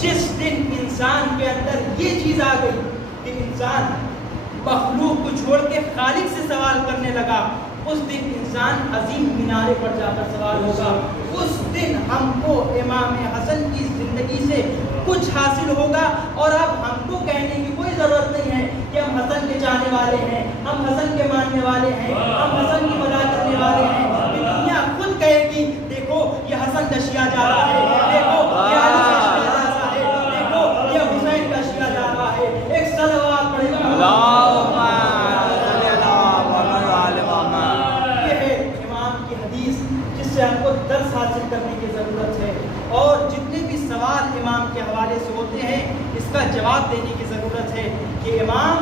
जिस दिन इंसान के अंदर ये चीज़ आ गई कि इंसान मखलूक को छोड़ के खालिक से सवाल करने लगा, उस दिन इंसान अजीम मीनारे पर जाकर सवाल होगा। उस दिन हमको इमाम हसन की ज़िंदगी से कुछ हासिल होगा। और अब हमको कहने की कोई ज़रूरत नहीं है कि हम हसन के चाहने वाले हैं, हम हसन के मानने वाले हैं, हम हसन की मदद करने वाले हैं। कि दुनिया खुद कहेगी देखो ये हसन का शिया जा रहा है, देखो ये अली का शिया जा रहा है, देखो ये हुसैन का शिया जा रहा है। एक सलवात पढ़ेगा। ये है इमाम की हदीस जिससे हमको दर्स हासिल करने की ज़रूरत है। और जितने भी सवाल इमाम के हवाले से होते हैं, इसका जवाब देने की ज़रूरत है कि इमाम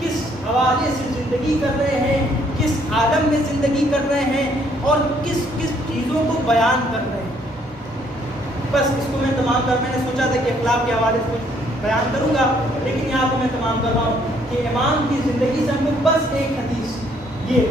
किस हवाले से ज़िंदगी कर रहे हैं, किस आलम में ज़िंदगी कर रहे हैं और किस किस चीज़ों को बयान कर रहे हैं। बस इसको मैं तमाम कर, मैंने सोचा था कि अखलाक के हवाले से कुछ बयान करूँगा, लेकिन यहाँ पर मैं तमाम कर रहा हूँ कि इमाम की ज़िंदगी से हमको बस एक हदीस ये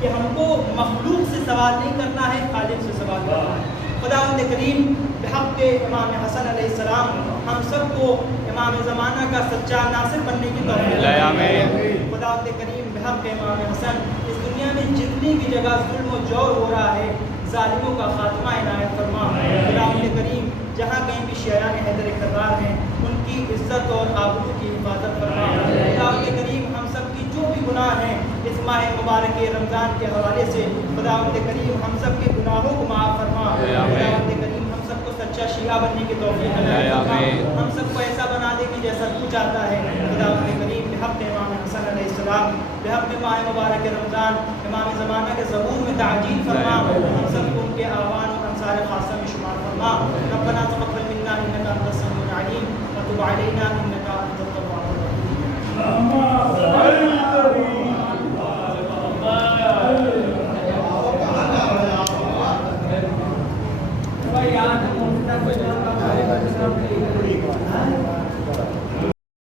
कि हमको मखलूक से सवाल नहीं करना है, खालिक से सवाल करना है। खुदावंद करीम बिहक़ के इमाम हसन अलैहिस्सलाम हम सबको इमाम ज़माना का सच्चा नासिर बनने की तौफ़ीक़ दे। खुदावंद करीम बिहक़ के इमाम हसन, इस दुनिया में जितनी भी जगह जुल्म और जौर हो रहा है, ज़ालिमों का खात्मा इनायत फरमा। खुदावंद करीम जहाँ कहीं भी शयान हैदर करार हैं, उनकी इज़्ज़त और आबरू की हिफाजत फरमा। खुदावंद करीम हम सब की जो भी गुनाह हैं इस माह मुबारक रमज़ान के हवाले से, खुदावंद करीम हम सब के गुनाहों को माफ़ फरमा। खुदावंद करीम हम सबको सच्चा शिया बनने की तौफ़ीक़ इनायत फरमा। हम सबको ऐसा बना दे कि जैसा तू चाहता है। खुदावंद करीम बिहक़ इमाम हसन अलैहिस्सलाम, बिहक़ माह मुबारक रमज़ान, इमाम ज़माना के ज़बूर में ताजील फरमा। हम सबको उनके आवान और अंसार ख़ासा में शुमार फरमा। रब्बना तक़ब्बल मिन्ना इन्नका अंतस समीउल अलीम व तुब अलैना इन्नका अंतत तव्वाबुर रहीम।